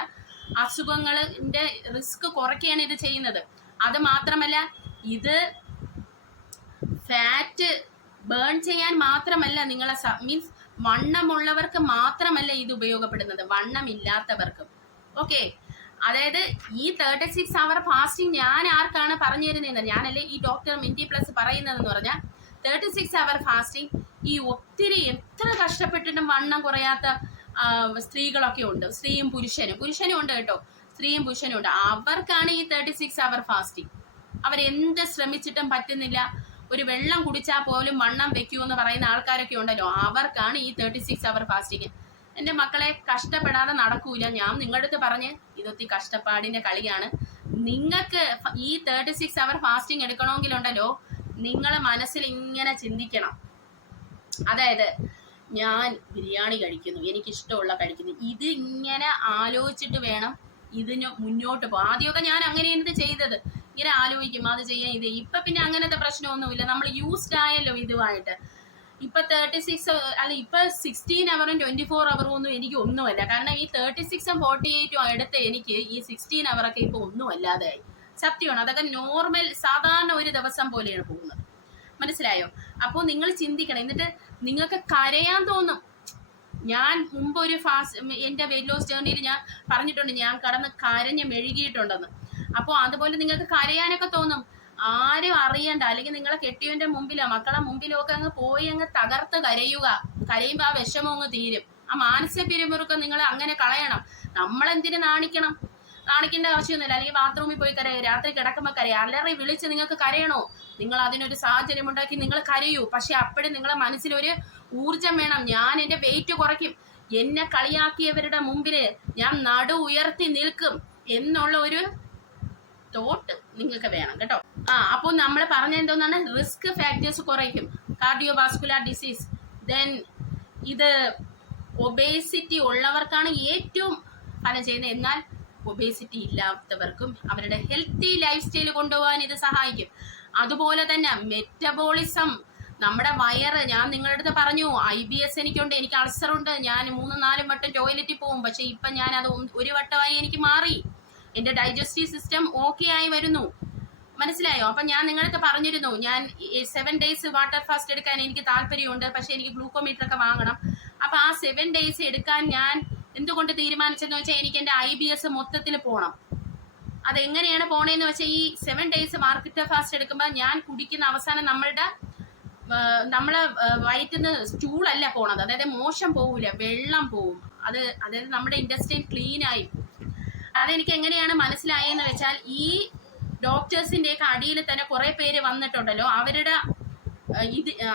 അസുഖങ്ങളുടെ റിസ്ക് കുറയ്ക്കുകയാണ് ഇത് ചെയ്യുന്നത്. അത് മാത്രമല്ല, ഇത് ഫാറ്റ് ബേൺ ചെയ്യാൻ മാത്രമല്ല, നിങ്ങളെ മീൻസ് വണ്ണമുള്ളവർക്ക് മാത്രമല്ല ഇത് ഉപയോഗപ്പെടുന്നത്, വണ്ണമില്ലാത്തവർക്കും. ഓക്കെ, അതായത് ഈ 36 അവർ ഫാസ്റ്റിംഗ് ഞാൻ ആർക്കാണ് പറഞ്ഞു തരുന്നത്, ഞാനല്ലേ ഈ ഡോക്ടർ മിന്റി പ്ലസ് പറയുന്നതെന്ന് പറഞ്ഞാൽ 36 അവർ ഫാസ്റ്റിംഗ് ഈ ഒത്തിരി എത്ര കഷ്ടപ്പെട്ടിട്ടും വണ്ണം കുറയാത്ത സ്ത്രീകളൊക്കെ ഉണ്ട്, സ്ത്രീയും പുരുഷനും ഉണ്ട് കേട്ടോ, സ്ത്രീയും പുരുഷനും ഉണ്ട്. അവർക്കാണ് ഈ 36 അവർ ഫാസ്റ്റിംഗ്. അവരെന്ത് ശ്രമിച്ചിട്ടും പറ്റുന്നില്ല. ഒരു വെള്ളം കുടിച്ചാൽ പോലും വണ്ണം വെക്കൂന്ന് പറയുന്ന ആൾക്കാരൊക്കെ ഉണ്ടല്ലോ, അവർക്കാണ് ഈ 36 അവർ ഫാസ്റ്റിംഗ്. എൻ്റെ മക്കളെ, കഷ്ടപ്പെടാതെ നടക്കൂല. ഞാൻ നിങ്ങളുടെ അടുത്ത് പറഞ്ഞ് ഇതൊത്തി കഷ്ടപ്പാടിന്റെ കളിയാണ്. നിങ്ങൾക്ക് ഈ 36 അവർ ഫാസ്റ്റിംഗ് എടുക്കണമെങ്കിലുണ്ടല്ലോ, നിങ്ങൾ മനസ്സിൽ ഇങ്ങനെ ചിന്തിക്കണം. അതായത് ഞാൻ ബിരിയാണി കഴിക്കുന്നു, എനിക്കിഷ്ടമുള്ള കഴിക്കുന്നു, ഇത് ഇങ്ങനെ ആലോചിച്ചിട്ട് വേണം ഇതിന് മുന്നോട്ട് പോകാം. ആദ്യമൊക്കെ ഞാൻ അങ്ങനെയാണ് ചെയ്തത്, ഇങ്ങനെ ആലോചിക്കും അത് ചെയ്യാൻ ഇത്. ഇപ്പൊ പിന്നെ അങ്ങനത്തെ പ്രശ്നമൊന്നുമില്ല, നമ്മൾ യൂസ്ഡ് ആയല്ലോ ഇതുമായിട്ട്. ഇപ്പൊ 36 അല്ല, ഇപ്പൊ 16 അവറും 24 അവറും ഒന്നും എനിക്ക് ഒന്നുമല്ല. കാരണം ഈ 36ഉം 48ഉം എടുത്ത് എനിക്ക് ഈ 16 അവറൊക്കെ ഇപ്പൊ ഒന്നും അല്ലാതെയായി. സത്യമാണ്, അതൊക്കെ നോർമൽ സാധാരണ ഒരു ദിവസം പോലെയാണ് പോകുന്നത്. മനസ്സിലായോ? അപ്പോൾ നിങ്ങൾ ചിന്തിക്കണം. എന്നിട്ട് നിങ്ങൾക്ക് കരയാൻ തോന്നും. ഞാൻ മുമ്പ് ഒരു എൻ്റെ വെയിറ്റ് ലോസ് ജേർണിയിൽ ഞാൻ പറഞ്ഞിട്ടുണ്ട്, ഞാൻ കടന്ന് കരഞ്ഞ് മെഴുകിയിട്ടുണ്ടെന്ന്. അപ്പോൾ അതുപോലെ നിങ്ങൾക്ക് കരയാനൊക്കെ തോന്നും, ആരും അറിയണ്ട. അല്ലെങ്കിൽ നിങ്ങളെ കെട്ടിയവന്റെ മുമ്പിലോ മക്കളെ മുമ്പിലോ ഒക്കെ അങ്ങ് പോയി അങ്ങ് തകർത്ത് കരയുമ്പോൾ ആ വിഷമം അങ്ങ് തീരും. ആ മാനസിക പിരിമുറുക്കം നിങ്ങൾ അങ്ങനെ കളയണം. നമ്മളെന്തിനു കാണിക്കേണ്ട ആവശ്യമൊന്നുമില്ല. അല്ലെങ്കിൽ ബാത്റൂമിൽ പോയി കരയും, രാത്രി കിടക്കുമ്പോൾ കരയും, അലറി വിളിച്ച് നിങ്ങൾക്ക് കരയണോ? നിങ്ങൾ അതിനൊരു സാഹചര്യം ഉണ്ടാക്കി നിങ്ങൾ കരയൂ. പക്ഷെ അപ്പോഴും നിങ്ങളെ മനസ്സിലൊരു ഊർജം വേണം. ഞാൻ എൻ്റെ വെയിറ്റ് കുറയ്ക്കും, എന്നെ കളിയാക്കിയവരുടെ മുമ്പില് ഞാൻ നടു ഉയർത്തി നിൽക്കും എന്നുള്ള ഒരു തോട്ട് നിങ്ങൾക്ക് വേണം കേട്ടോ. അപ്പോൾ നമ്മൾ പറഞ്ഞ എന്തോന്നാണ്, റിസ്ക് ഫാക്ടേഴ്സ് കുറയ്ക്കും. കാർഡിയോവാസ്കുലർ ഡിസീസ്, ദെൻ ഇത് ഒബേസിറ്റി ഉള്ളവർക്കാണ് ഏറ്റവും ഫലം ചെയ്യുന്നത്. എന്നാൽ ഒബേസിറ്റി ഇല്ലാത്തവർക്കും അവരുടെ ഹെൽത്തി ലൈഫ് സ്റ്റൈൽ കൊണ്ടുപോകാൻ ഇത് സഹായിക്കും. അതുപോലെ തന്നെ മെറ്റബോളിസം, നമ്മുടെ വയറ്, ഞാൻ നിങ്ങളുടെ അടുത്ത് പറഞ്ഞു IBS എനിക്കുണ്ട്, എനിക്ക് അൾസറുണ്ട്, ഞാൻ 3-4 വട്ടം ടോയ്ലറ്റിൽ പോകും. പക്ഷെ ഇപ്പം ഞാൻ അത് ഒരു വട്ടമായി എനിക്ക് മാറി. എൻ്റെ ഡൈജസ്റ്റീവ് സിസ്റ്റം ഓക്കെ ആയി വരുന്നു. മനസ്സിലായോ? അപ്പം ഞാൻ നിങ്ങളടുത്ത് പറഞ്ഞിരുന്നു, ഞാൻ 7 days വാട്ടർ ഫാസ്റ്റ് എടുക്കാൻ എനിക്ക് താല്പര്യമുണ്ട്. പക്ഷെ എനിക്ക് ഗ്ലൂക്കോമീറ്റർ ഒക്കെ വാങ്ങണം. അപ്പം ആ 7 days എടുക്കാൻ ഞാൻ എന്തുകൊണ്ട് തീരുമാനിച്ചെന്ന് വെച്ചാൽ, എനിക്ക് എൻ്റെ IBS മൊത്തത്തിൽ പോകണം. അതെങ്ങനെയാണ് പോണേന്ന് വെച്ചാൽ, ഈ 7 days വാട്ടർ ഫാസ്റ്റ് എടുക്കുമ്പോൾ ഞാൻ കുടിക്കുന്ന അവസാനം നമ്മളെ വയറ്റിന്ന് സ്റ്റൂളല്ല പോണത്, അതായത് മോശം പോവില്ല, വെള്ളം പോവും. അതായത് നമ്മുടെ ഇൻറ്റസ്റ്റൈൻ ക്ലീൻ ആയി. അതെനിക്ക് എങ്ങനെയാണ് മനസ്സിലായെന്ന് വെച്ചാൽ, ഈ ഡോക്ടേഴ്സിന്റെ ഒക്കെ അടിയിൽ തന്നെ കുറെ പേര് വന്നിട്ടുണ്ടല്ലോ,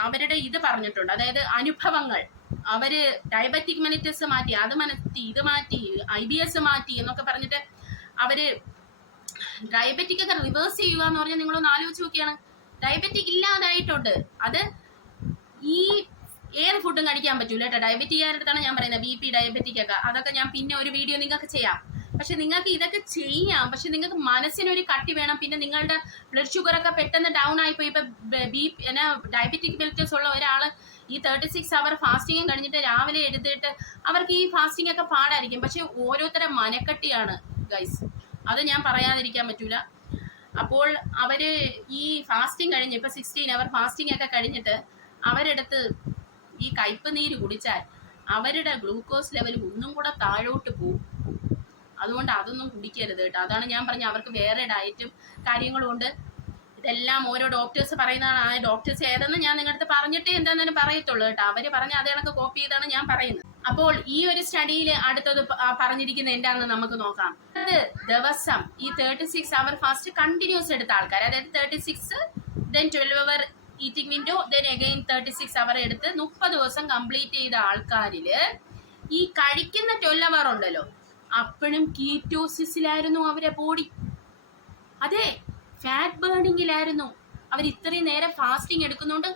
അവരുടെ ഇത് പറഞ്ഞിട്ടുണ്ട്. അതായത് അനുഭവങ്ങൾ, അവര് ഡയബറ്റിക് മെലിറ്റസ് മാറ്റി, അത് മാറ്റി, ഇത് മാറ്റി, IBS മാറ്റി എന്നൊക്കെ പറഞ്ഞിട്ട് അവര് ഡയബറ്റിക് ഒക്കെ റിവേഴ്സ് ചെയ്യുക എന്ന് പറഞ്ഞാൽ നിങ്ങളൊന്ന് ആലോചിച്ച് നോക്കിയാണ്. ഡയബറ്റിക് ഇല്ലാതായിട്ടുണ്ട്. അത് ഈ ഏത് ഫുഡും കഴിക്കാൻ പറ്റൂല കേട്ടോ. ഡയബറ്റിക്കാരുടെ അടുത്താണ് ഞാൻ പറയുന്നത്, BP ഡയബറ്റിക് ഒക്കെ. അതൊക്കെ ഞാൻ പിന്നെ ഒരു വീഡിയോ നിങ്ങൾക്ക് ചെയ്യാം. പക്ഷെ നിങ്ങൾക്ക് ഇതൊക്കെ ചെയ്യാം, പക്ഷെ നിങ്ങൾക്ക് മനസ്സിനൊരു കട്ടി വേണം. പിന്നെ നിങ്ങളുടെ ബ്ലഡ് ഷുഗർ ഒക്കെ പെട്ടെന്ന് ഡൗൺ ആയിപ്പോയി. ഇപ്പൊ ഡയബറ്റിക് മെലിറ്റസ് ഉള്ള ഒരാള് ഈ 36 അവർ ഫാസ്റ്റിംഗ് കഴിഞ്ഞിട്ട് രാവിലെ എടുത്തിട്ട് അവർക്ക് ഈ ഫാസ്റ്റിംഗ് ഒക്കെ പാടായിരിക്കും. പക്ഷെ ഓരോരുത്തരുടെ മനക്കട്ടിയാണ് ഗൈസ്, അത് ഞാൻ പറയാതിരിക്കാൻ പറ്റൂല. അപ്പോൾ അവര് ഈ ഫാസ്റ്റിംഗ് കഴിഞ്ഞ് ഇപ്പൊ 16 അവർ ഫാസ്റ്റിംഗ് ഒക്കെ കഴിഞ്ഞിട്ട് അവരെടുത്ത് ഈ കയ്പ് നീര് കുടിച്ചാൽ അവരുടെ ഗ്ലൂക്കോസ് ലെവൽ ഒന്നും കൂടെ താഴോട്ട് പോകും. അതുകൊണ്ട് അതൊന്നും കുടിക്കരുത് കേട്ടോ. അതാണ് ഞാൻ പറഞ്ഞത്, അവർക്ക് വേറെ ഡയറ്റും കാര്യങ്ങളും ഉണ്ട്. ഇതെല്ലാം ഓരോ ഡോക്ടേഴ്സ് പറയുന്നതാണ്. ആ ഡോക്ടേഴ്സ് ഏതെന്ന് ഞാൻ നിങ്ങളുടെ പറഞ്ഞിട്ടേ എന്താണെന്ന് പറയത്തുള്ളൂ കേട്ടോ. അവര് പറഞ്ഞ അതേ കണക്ക് കോപ്പി ചെയ്താണ് ഞാൻ പറയുന്നത്. അപ്പോൾ ഈ ഒരു സ്റ്റഡിയിൽ അടുത്തത് പറഞ്ഞിരിക്കുന്നത് എന്താണെന്ന് നമുക്ക് നോക്കാം. അത് ദിവസം ഈ 36 അവർ ഫാസ്റ്റ് കണ്ടിന്യൂസ് എടുത്ത ആൾക്കാർ, അതായത് 36 then 12 അവർ ഈറ്റിംഗ് വിൻഡോ, then again 36 അവർ എടുത്ത് 30 ദിവസം കംപ്ലീറ്റ് ചെയ്ത ആൾക്കാരില് ഈ കഴിക്കുന്ന 12 അവർ ഉണ്ടല്ലോ, അപ്പോഴും കീറ്റോസിസിലായിരുന്നു അവരെ ബോഡി. അതെ, ഫാറ്റ് ബേണിങ്ങിലായിരുന്നു. അവർ ഇത്രയും നേരം ഫാസ്റ്റിംഗ് എടുക്കുന്നോണ്ട്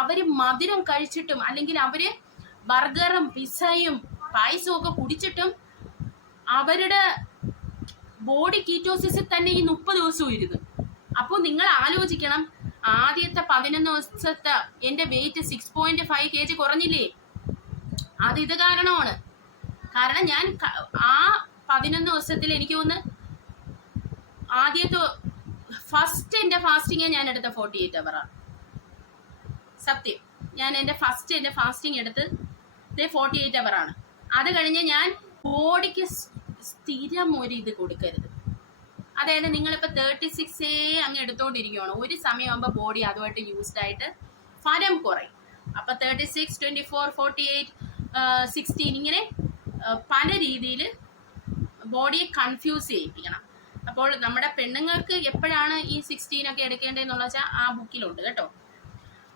അവര് മധുരം കഴിച്ചിട്ടും, അല്ലെങ്കിൽ അവര് ബർഗറും പിസ്സയും പായസവും ഒക്കെ കുടിച്ചിട്ടും അവരുടെ ബോഡി കീറ്റോസിസിൽ തന്നെ ഈ 30 ദിവസവും ഇരുന്നു. അപ്പോൾ നിങ്ങൾ ആലോചിക്കണം, ആദ്യത്തെ 11 ദിവസത്തെ എൻ്റെ വെയിറ്റ് 6.5 kg കുറഞ്ഞില്ലേ? അത് ഇത് കാരണമാണ്. കാരണം ഞാൻ ആ 11 ദിവസത്തിൽ എനിക്ക് ഒന്ന് ആദ്യത്തെ ഫസ്റ്റ് എൻ്റെ ഫാസ്റ്റിംഗ് ഞാൻ എടുത്ത 48 അവറാണ്. സത്യം, ഞാൻ എൻ്റെ ഫാസ്റ്റിംഗ് എടുത്ത് 48 അവറാണ്. അത് കഴിഞ്ഞ് ഞാൻ ബോഡിക്ക് സ്ഥിരം ഒരു ഇത് കൊടുക്കരുത്. അതായത് നിങ്ങളിപ്പോൾ 36 അങ്ങ് എടുത്തോണ്ടിരിക്കുകയാണ്, ഒരു സമയമാകുമ്പോൾ ബോഡി അതുമായിട്ട് യൂസ്ഡ് ആയിട്ട് ഫലം കുറയും. അപ്പം 36, 24, 48, 16 ഇങ്ങനെ പല രീതിയിൽ ബോഡിയെ കൺഫ്യൂസ് ചെയ്യിപ്പിക്കണം. അപ്പോൾ നമ്മുടെ പെണ്ണുങ്ങൾക്ക് എപ്പോഴാണ് ഈ 16 ഒക്കെ എടുക്കേണ്ടതെന്നുള്ള വെച്ചാൽ ആ ബുക്കിലുണ്ട് കേട്ടോ.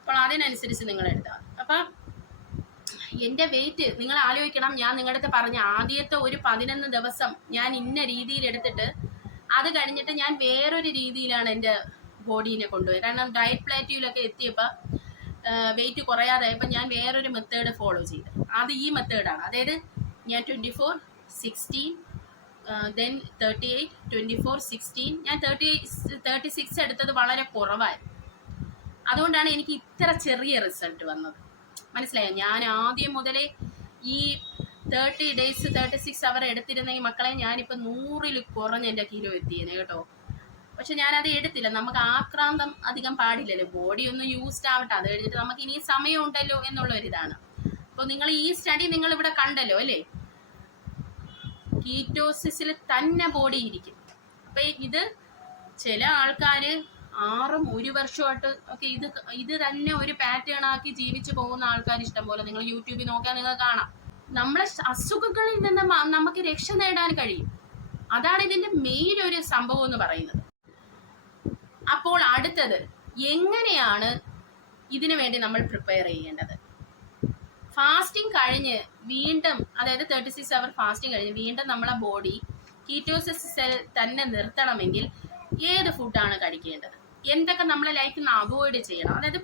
അപ്പോൾ അതിനനുസരിച്ച് നിങ്ങൾ എഴുതാം. അപ്പം എൻ്റെ വെയിറ്റ് നിങ്ങൾ ആലോചിക്കണം. ഞാൻ നിങ്ങളുടെ അടുത്ത് പറഞ്ഞ ആദ്യത്തെ ഒരു 11 ദിവസം ഞാൻ ഇന്ന രീതിയിൽ എടുത്തിട്ട് അത് കഴിഞ്ഞിട്ട് ഞാൻ വേറൊരു രീതിയിലാണ് എൻ്റെ ബോഡീനെ കൊണ്ടുപോയത്. കാരണം ഡയറ്റ് പ്ലാറ്റ്യൂലൊക്കെ എത്തിയപ്പോൾ വെയിറ്റ് കുറയാതായപ്പോൾ ഞാൻ വേറൊരു മെത്തേഡ് ഫോളോ ചെയ്ത്. അത് ഈ മെത്തേഡാണ്. അതായത് ഞാൻ 24, 16, ദെൻ 38, 24, 16. ഞാൻ 36 എടുത്തത് വളരെ കുറവായിരുന്നു. അതുകൊണ്ടാണ് എനിക്ക് ഇത്ര ചെറിയ റിസൾട്ട് വന്നത്. മനസ്സിലായോ? ഞാൻ ആദ്യം മുതലേ ഈ 30 days 36 അവർ എടുത്തിരുന്ന ഈ മക്കളെ ഞാനിപ്പോൾ 100-ൽ കുറഞ്ഞ് എൻ്റെ കിലോ എത്തിയേനെ കേട്ടോ. പക്ഷെ ഞാനത് എടുത്തില്ല. നമുക്ക് ആക്രാന്തം അധികം പാടില്ലല്ലോ. ബോഡി ഒന്ന് യൂസ്ഡ് ആവട്ടെ, അത് കഴിഞ്ഞിട്ട് നമുക്ക് ഇനി സമയം ഉണ്ടല്ലോ എന്നുള്ളൊരിതാണ്. അപ്പോൾ നിങ്ങൾ ഈ സ്റ്റഡി നിങ്ങൾ ഇവിടെ കണ്ടല്ലോ അല്ലേ? കീറ്റോസിസിൽ തന്നെ ബോഡി ഇരിക്കും. അപ്പം ഇത് ചില ആൾക്കാർ 6-1 വർഷമായിട്ട് ഒക്കെ ഇത് തന്നെ ഒരു പാറ്റേൺ ആക്കി ജീവിച്ചു പോകുന്ന ആൾക്കാർ ഇഷ്ടം പോലെ നിങ്ങൾ യൂട്യൂബിൽ നോക്കിയാൽ നിങ്ങൾക്ക് കാണാം. നമ്മളെ അസുഖങ്ങളിൽ നിന്ന് നമുക്ക് രക്ഷ നേടാൻ കഴിയും. അതാണ് ഇതിന്റെ മെയിൻ ഒരു സംഭവം എന്ന് പറയുന്നത്. അപ്പോൾ അടുത്തത് എങ്ങനെയാണ് ഇതിനു വേണ്ടി നമ്മൾ പ്രിപ്പയർ ചെയ്യേണ്ടത്? ഫാസ്റ്റിംഗ് കഴിഞ്ഞ് വീണ്ടും, അതായത് 36 അവർ ഫാസ്റ്റിംഗ് കഴിഞ്ഞ് വീണ്ടും നമ്മളെ ബോഡി കീറ്റോസിസ് തന്നെ നിർത്തണമെങ്കിൽ ഏത് ഫുഡാണ് കഴിക്കേണ്ടത്? എന്തൊക്കെ നമ്മളെ ലൈഫിൽ നിന്ന് അവോയ്ഡ് ചെയ്യണം? അതായത്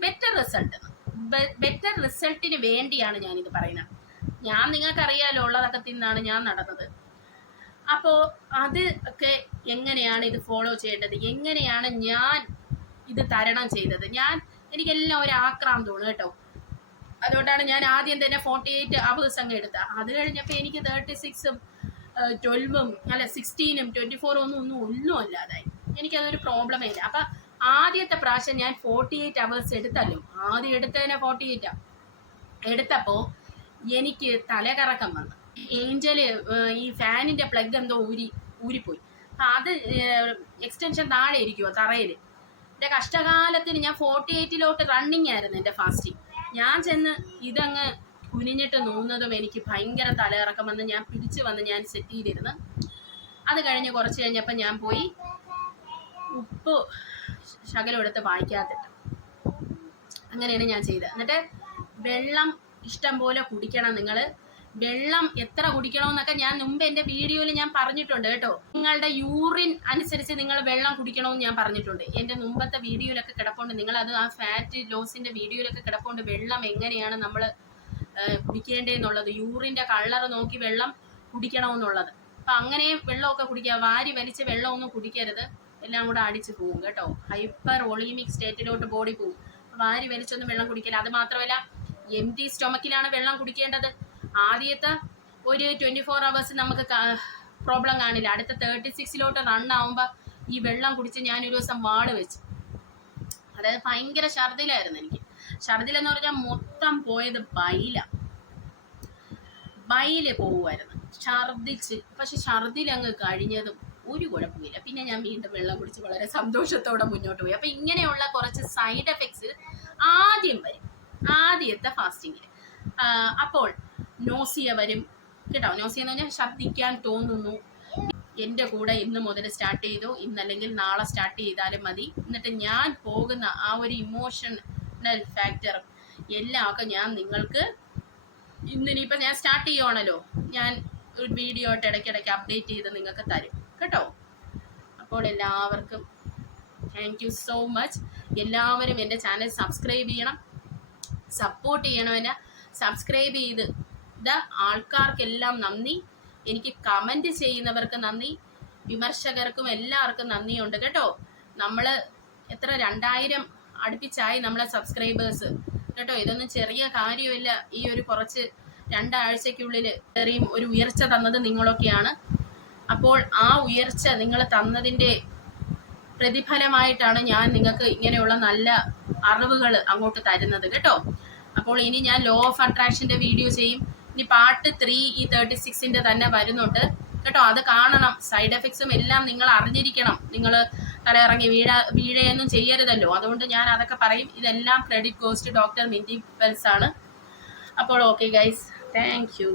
ബെറ്റർ റിസൾട്ടിന് വേണ്ടിയാണ് ഞാനിത് പറയുന്നത്. ഞാൻ നിങ്ങൾക്കറിയാലോ ഉള്ളതൊക്കെ തിന്നാണ് ഞാൻ നടന്നത്. അപ്പോൾ അത് ഒക്കെ എങ്ങനെയാണ് ഇത് ഫോളോ ചെയ്യേണ്ടത്, എങ്ങനെയാണ് ഞാൻ ഇത് തരണം ചെയ്തത്? എനിക്കെല്ലാം ഒരു ആക്രാന്തമാണ് കേട്ടോ. അതുകൊണ്ടാണ് ഞാൻ ആദ്യം തന്നെ 48 hours അങ്ങ് എടുത്തത്. അത് കഴിഞ്ഞപ്പോൾ എനിക്ക് 36-ഉം 12-ഉം 16-ഉം 24-ഉം ഒന്നും അല്ലാതായി. എനിക്കതൊരു പ്രോബ്ലമേ ഇല്ല. അപ്പം ആദ്യത്തെ പ്രാവശ്യം ഞാൻ 48 hours എടുത്തല്ലോ. ആദ്യം എടുത്തതിനെ 48 എടുത്തപ്പോൾ എനിക്ക് തലകറക്കം വന്നു. ഏഞ്ചല് ഈ ഫാനിന്റെ പ്ലഗ് എന്തോ ഊരിപ്പോയി. അപ്പം അത് എക്സ്റ്റൻഷൻ താഴെ ഇരിക്കുമോ തറയിൽ. എൻ്റെ കഷ്ടകാലത്തിന് ഞാൻ 48-ലോട്ട് റണ്ണിങ് ആയിരുന്നു എൻ്റെ ഫാസ്റ്റിംഗ്. ഞാൻ ചെന്ന് ഇതങ്ങ് കുനിഞ്ഞിട്ട് നൂന്നതും എനിക്ക് ഭയങ്കര തലയിറക്കം വന്ന് ഞാൻ പിടിച്ചു വന്ന് ഞാൻ സെറ്റ് ചെയ്തിരുന്നു. അത് കഴിഞ്ഞ് കുറച്ച് കഴിഞ്ഞപ്പോൾ ഞാൻ പോയി ഉപ്പ് ശകലം എടുത്ത് വായിക്കാത്തിട്ട് അങ്ങനെയാണ് ഞാൻ ചെയ്തത്. എന്നിട്ട് വെള്ളം ഇഷ്ടം പോലെ കുടിക്കണം. നിങ്ങൾ വെള്ളം എത്ര കുടിക്കണമെന്നൊക്കെ ഞാൻ മുമ്പ് എൻ്റെ വീഡിയോയിൽ ഞാൻ പറഞ്ഞിട്ടുണ്ട് കേട്ടോ. നിങ്ങളുടെ യൂറിൻ അനുസരിച്ച് നിങ്ങൾ വെള്ളം കുടിക്കണമെന്ന് ഞാൻ പറഞ്ഞിട്ടുണ്ട്. എൻ്റെ മുമ്പത്തെ വീഡിയോയിലൊക്കെ കിടപ്പുണ്ട്. നിങ്ങളത് ആ ഫാറ്റ് ലോസിൻ്റെ വീഡിയോയിലൊക്കെ കിടപ്പുണ്ട്. വെള്ളം എങ്ങനെയാണ് നമ്മൾ കുടിക്കേണ്ടതെന്നുള്ളത്, യൂറിൻ്റെ കളർ നോക്കി വെള്ളം കുടിക്കണമെന്നുള്ളത്. അപ്പം അങ്ങനെ വെള്ളമൊക്കെ കുടിക്കുക. വാരി വലിച്ച് വെള്ളമൊന്നും കുടിക്കരുത്. എല്ലാം കൂടെ അടിച്ച് പോകും കേട്ടോ. ഹൈപ്പർ വോളീമിക് സ്റ്റേറ്റിലോട്ട് ബോഡി പോകും. വാരി വലിച്ചൊന്നും വെള്ളം കുടിക്കില്ല. അത് മാത്രമല്ല എംപ്റ്റി സ്റ്റൊമക്കിലാണ് വെള്ളം കുടിക്കേണ്ടത്. ആദ്യത്തെ ഒരു 24 hours നമുക്ക് പ്രോബ്ലം കാണില്ല. അടുത്ത 36-ലോട്ട് റണ്ണാവുമ്പോൾ ഈ വെള്ളം കുടിച്ച് ഞാനൊരു ദിവസം വാട് വെച്ചു. അതായത് ഭയങ്കര ഛർദിലായിരുന്നു എനിക്ക്. ഛർദിലെന്ന് പറഞ്ഞാൽ മൊത്തം പോയത് ബൈല് പോവുമായിരുന്നു. ഛർദിച്ച്. പക്ഷെ ഛർദിലങ്ങ് കഴിഞ്ഞതും ഒരു കുഴപ്പമില്ല. പിന്നെ ഞാൻ വീണ്ടും വെള്ളം കുടിച്ച് വളരെ സന്തോഷത്തോടെ മുന്നോട്ട് പോയി. അപ്പം ഇങ്ങനെയുള്ള കുറച്ച് സൈഡ് എഫക്ട്സ് ആദ്യം വരും ആദ്യത്തെ ഫാസ്റ്റിങ്ങിൽ. അപ്പോൾ നോസിയ വരും കേട്ടോ. നോസിയ എന്ന് പറഞ്ഞാൽ ഛർദിക്കാൻ തോന്നുന്നു. എൻ്റെ കൂടെ ഇന്ന് മുതൽ സ്റ്റാർട്ട് ചെയ്തു, ഇന്നല്ലെങ്കിൽ നാളെ സ്റ്റാർട്ട് ചെയ്താലും മതി. എന്നിട്ട് ഞാൻ പോകുന്ന ആ ഒരു ഇമോഷണൽ ഫാക്ടറും എല്ലാം ഒക്കെ ഞാൻ നിങ്ങൾക്ക് ഇന്നിനിപ്പോൾ ഞാൻ സ്റ്റാർട്ട് ചെയ്യുവാണല്ലോ, ഞാൻ ഒരു വീഡിയോ ആയിട്ട് ഇടയ്ക്കിടയ്ക്ക് അപ്ഡേറ്റ് ചെയ്ത് നിങ്ങൾക്ക് തരും കേട്ടോ. അപ്പോൾ എല്ലാവർക്കും താങ്ക് യു സോ മച്ച്. എല്ലാവരും എൻ്റെ ചാനൽ സബ്സ്ക്രൈബ് ചെയ്യണം, സപ്പോർട്ട് ചെയ്യണം. എന്നെ സബ്സ്ക്രൈബ് ചെയ്ത് ആൾക്കാർക്കെല്ലാം നന്ദി. എനിക്ക് കമൻറ്റ് ചെയ്യുന്നവർക്ക് നന്ദി, വിമർശകർക്കും എല്ലാവർക്കും നന്ദിയുണ്ട് കേട്ടോ. നമ്മൾ എത്ര 2000 അടുപ്പിച്ചായി നമ്മളെ സബ്സ്ക്രൈബേഴ്സ് കേട്ടോ. ഇതൊന്നും ചെറിയ കാര്യമില്ല. ഈ ഒരു കുറച്ച് 2 ആഴ്ചയ്ക്കുള്ളിൽ ഇത്രയും ഒരു ഉയർച്ച തന്നത് നിങ്ങളൊക്കെയാണ്. അപ്പോൾ ആ ഉയർച്ച നിങ്ങൾ തന്നതിൻ്റെ പ്രതിഫലമായിട്ടാണ് ഞാൻ നിങ്ങൾക്ക് ഇങ്ങനെയുള്ള നല്ല അറിവുകൾ അങ്ങോട്ട് തരുന്നത് കേട്ടോ. അപ്പോൾ ഇനി ഞാൻ ലോ ഓഫ് അട്രാക്ഷൻ്റെ വീഡിയോ ചെയ്യും. ഇനി പാർട്ട് 3 ഈ 36-ൻ്റെ തന്നെ വരുന്നുണ്ട് കേട്ടോ. അത് കാണണം. സൈഡ് എഫക്ട്സും എല്ലാം നിങ്ങൾ അറിഞ്ഞിരിക്കണം. നിങ്ങൾ തലയിറങ്ങി വീഴയൊന്നും ചെയ്യരുതല്ലോ. അതുകൊണ്ട് ഞാൻ അതൊക്കെ പറയും. ഇതെല്ലാം ക്രെഡിറ്റ് ഗോസ് ടു ഡോക്ടർ മിൻറ്റി പെൽസ് ആണ്. അപ്പോൾ ഓക്കെ ഗൈസ്, താങ്ക് യു.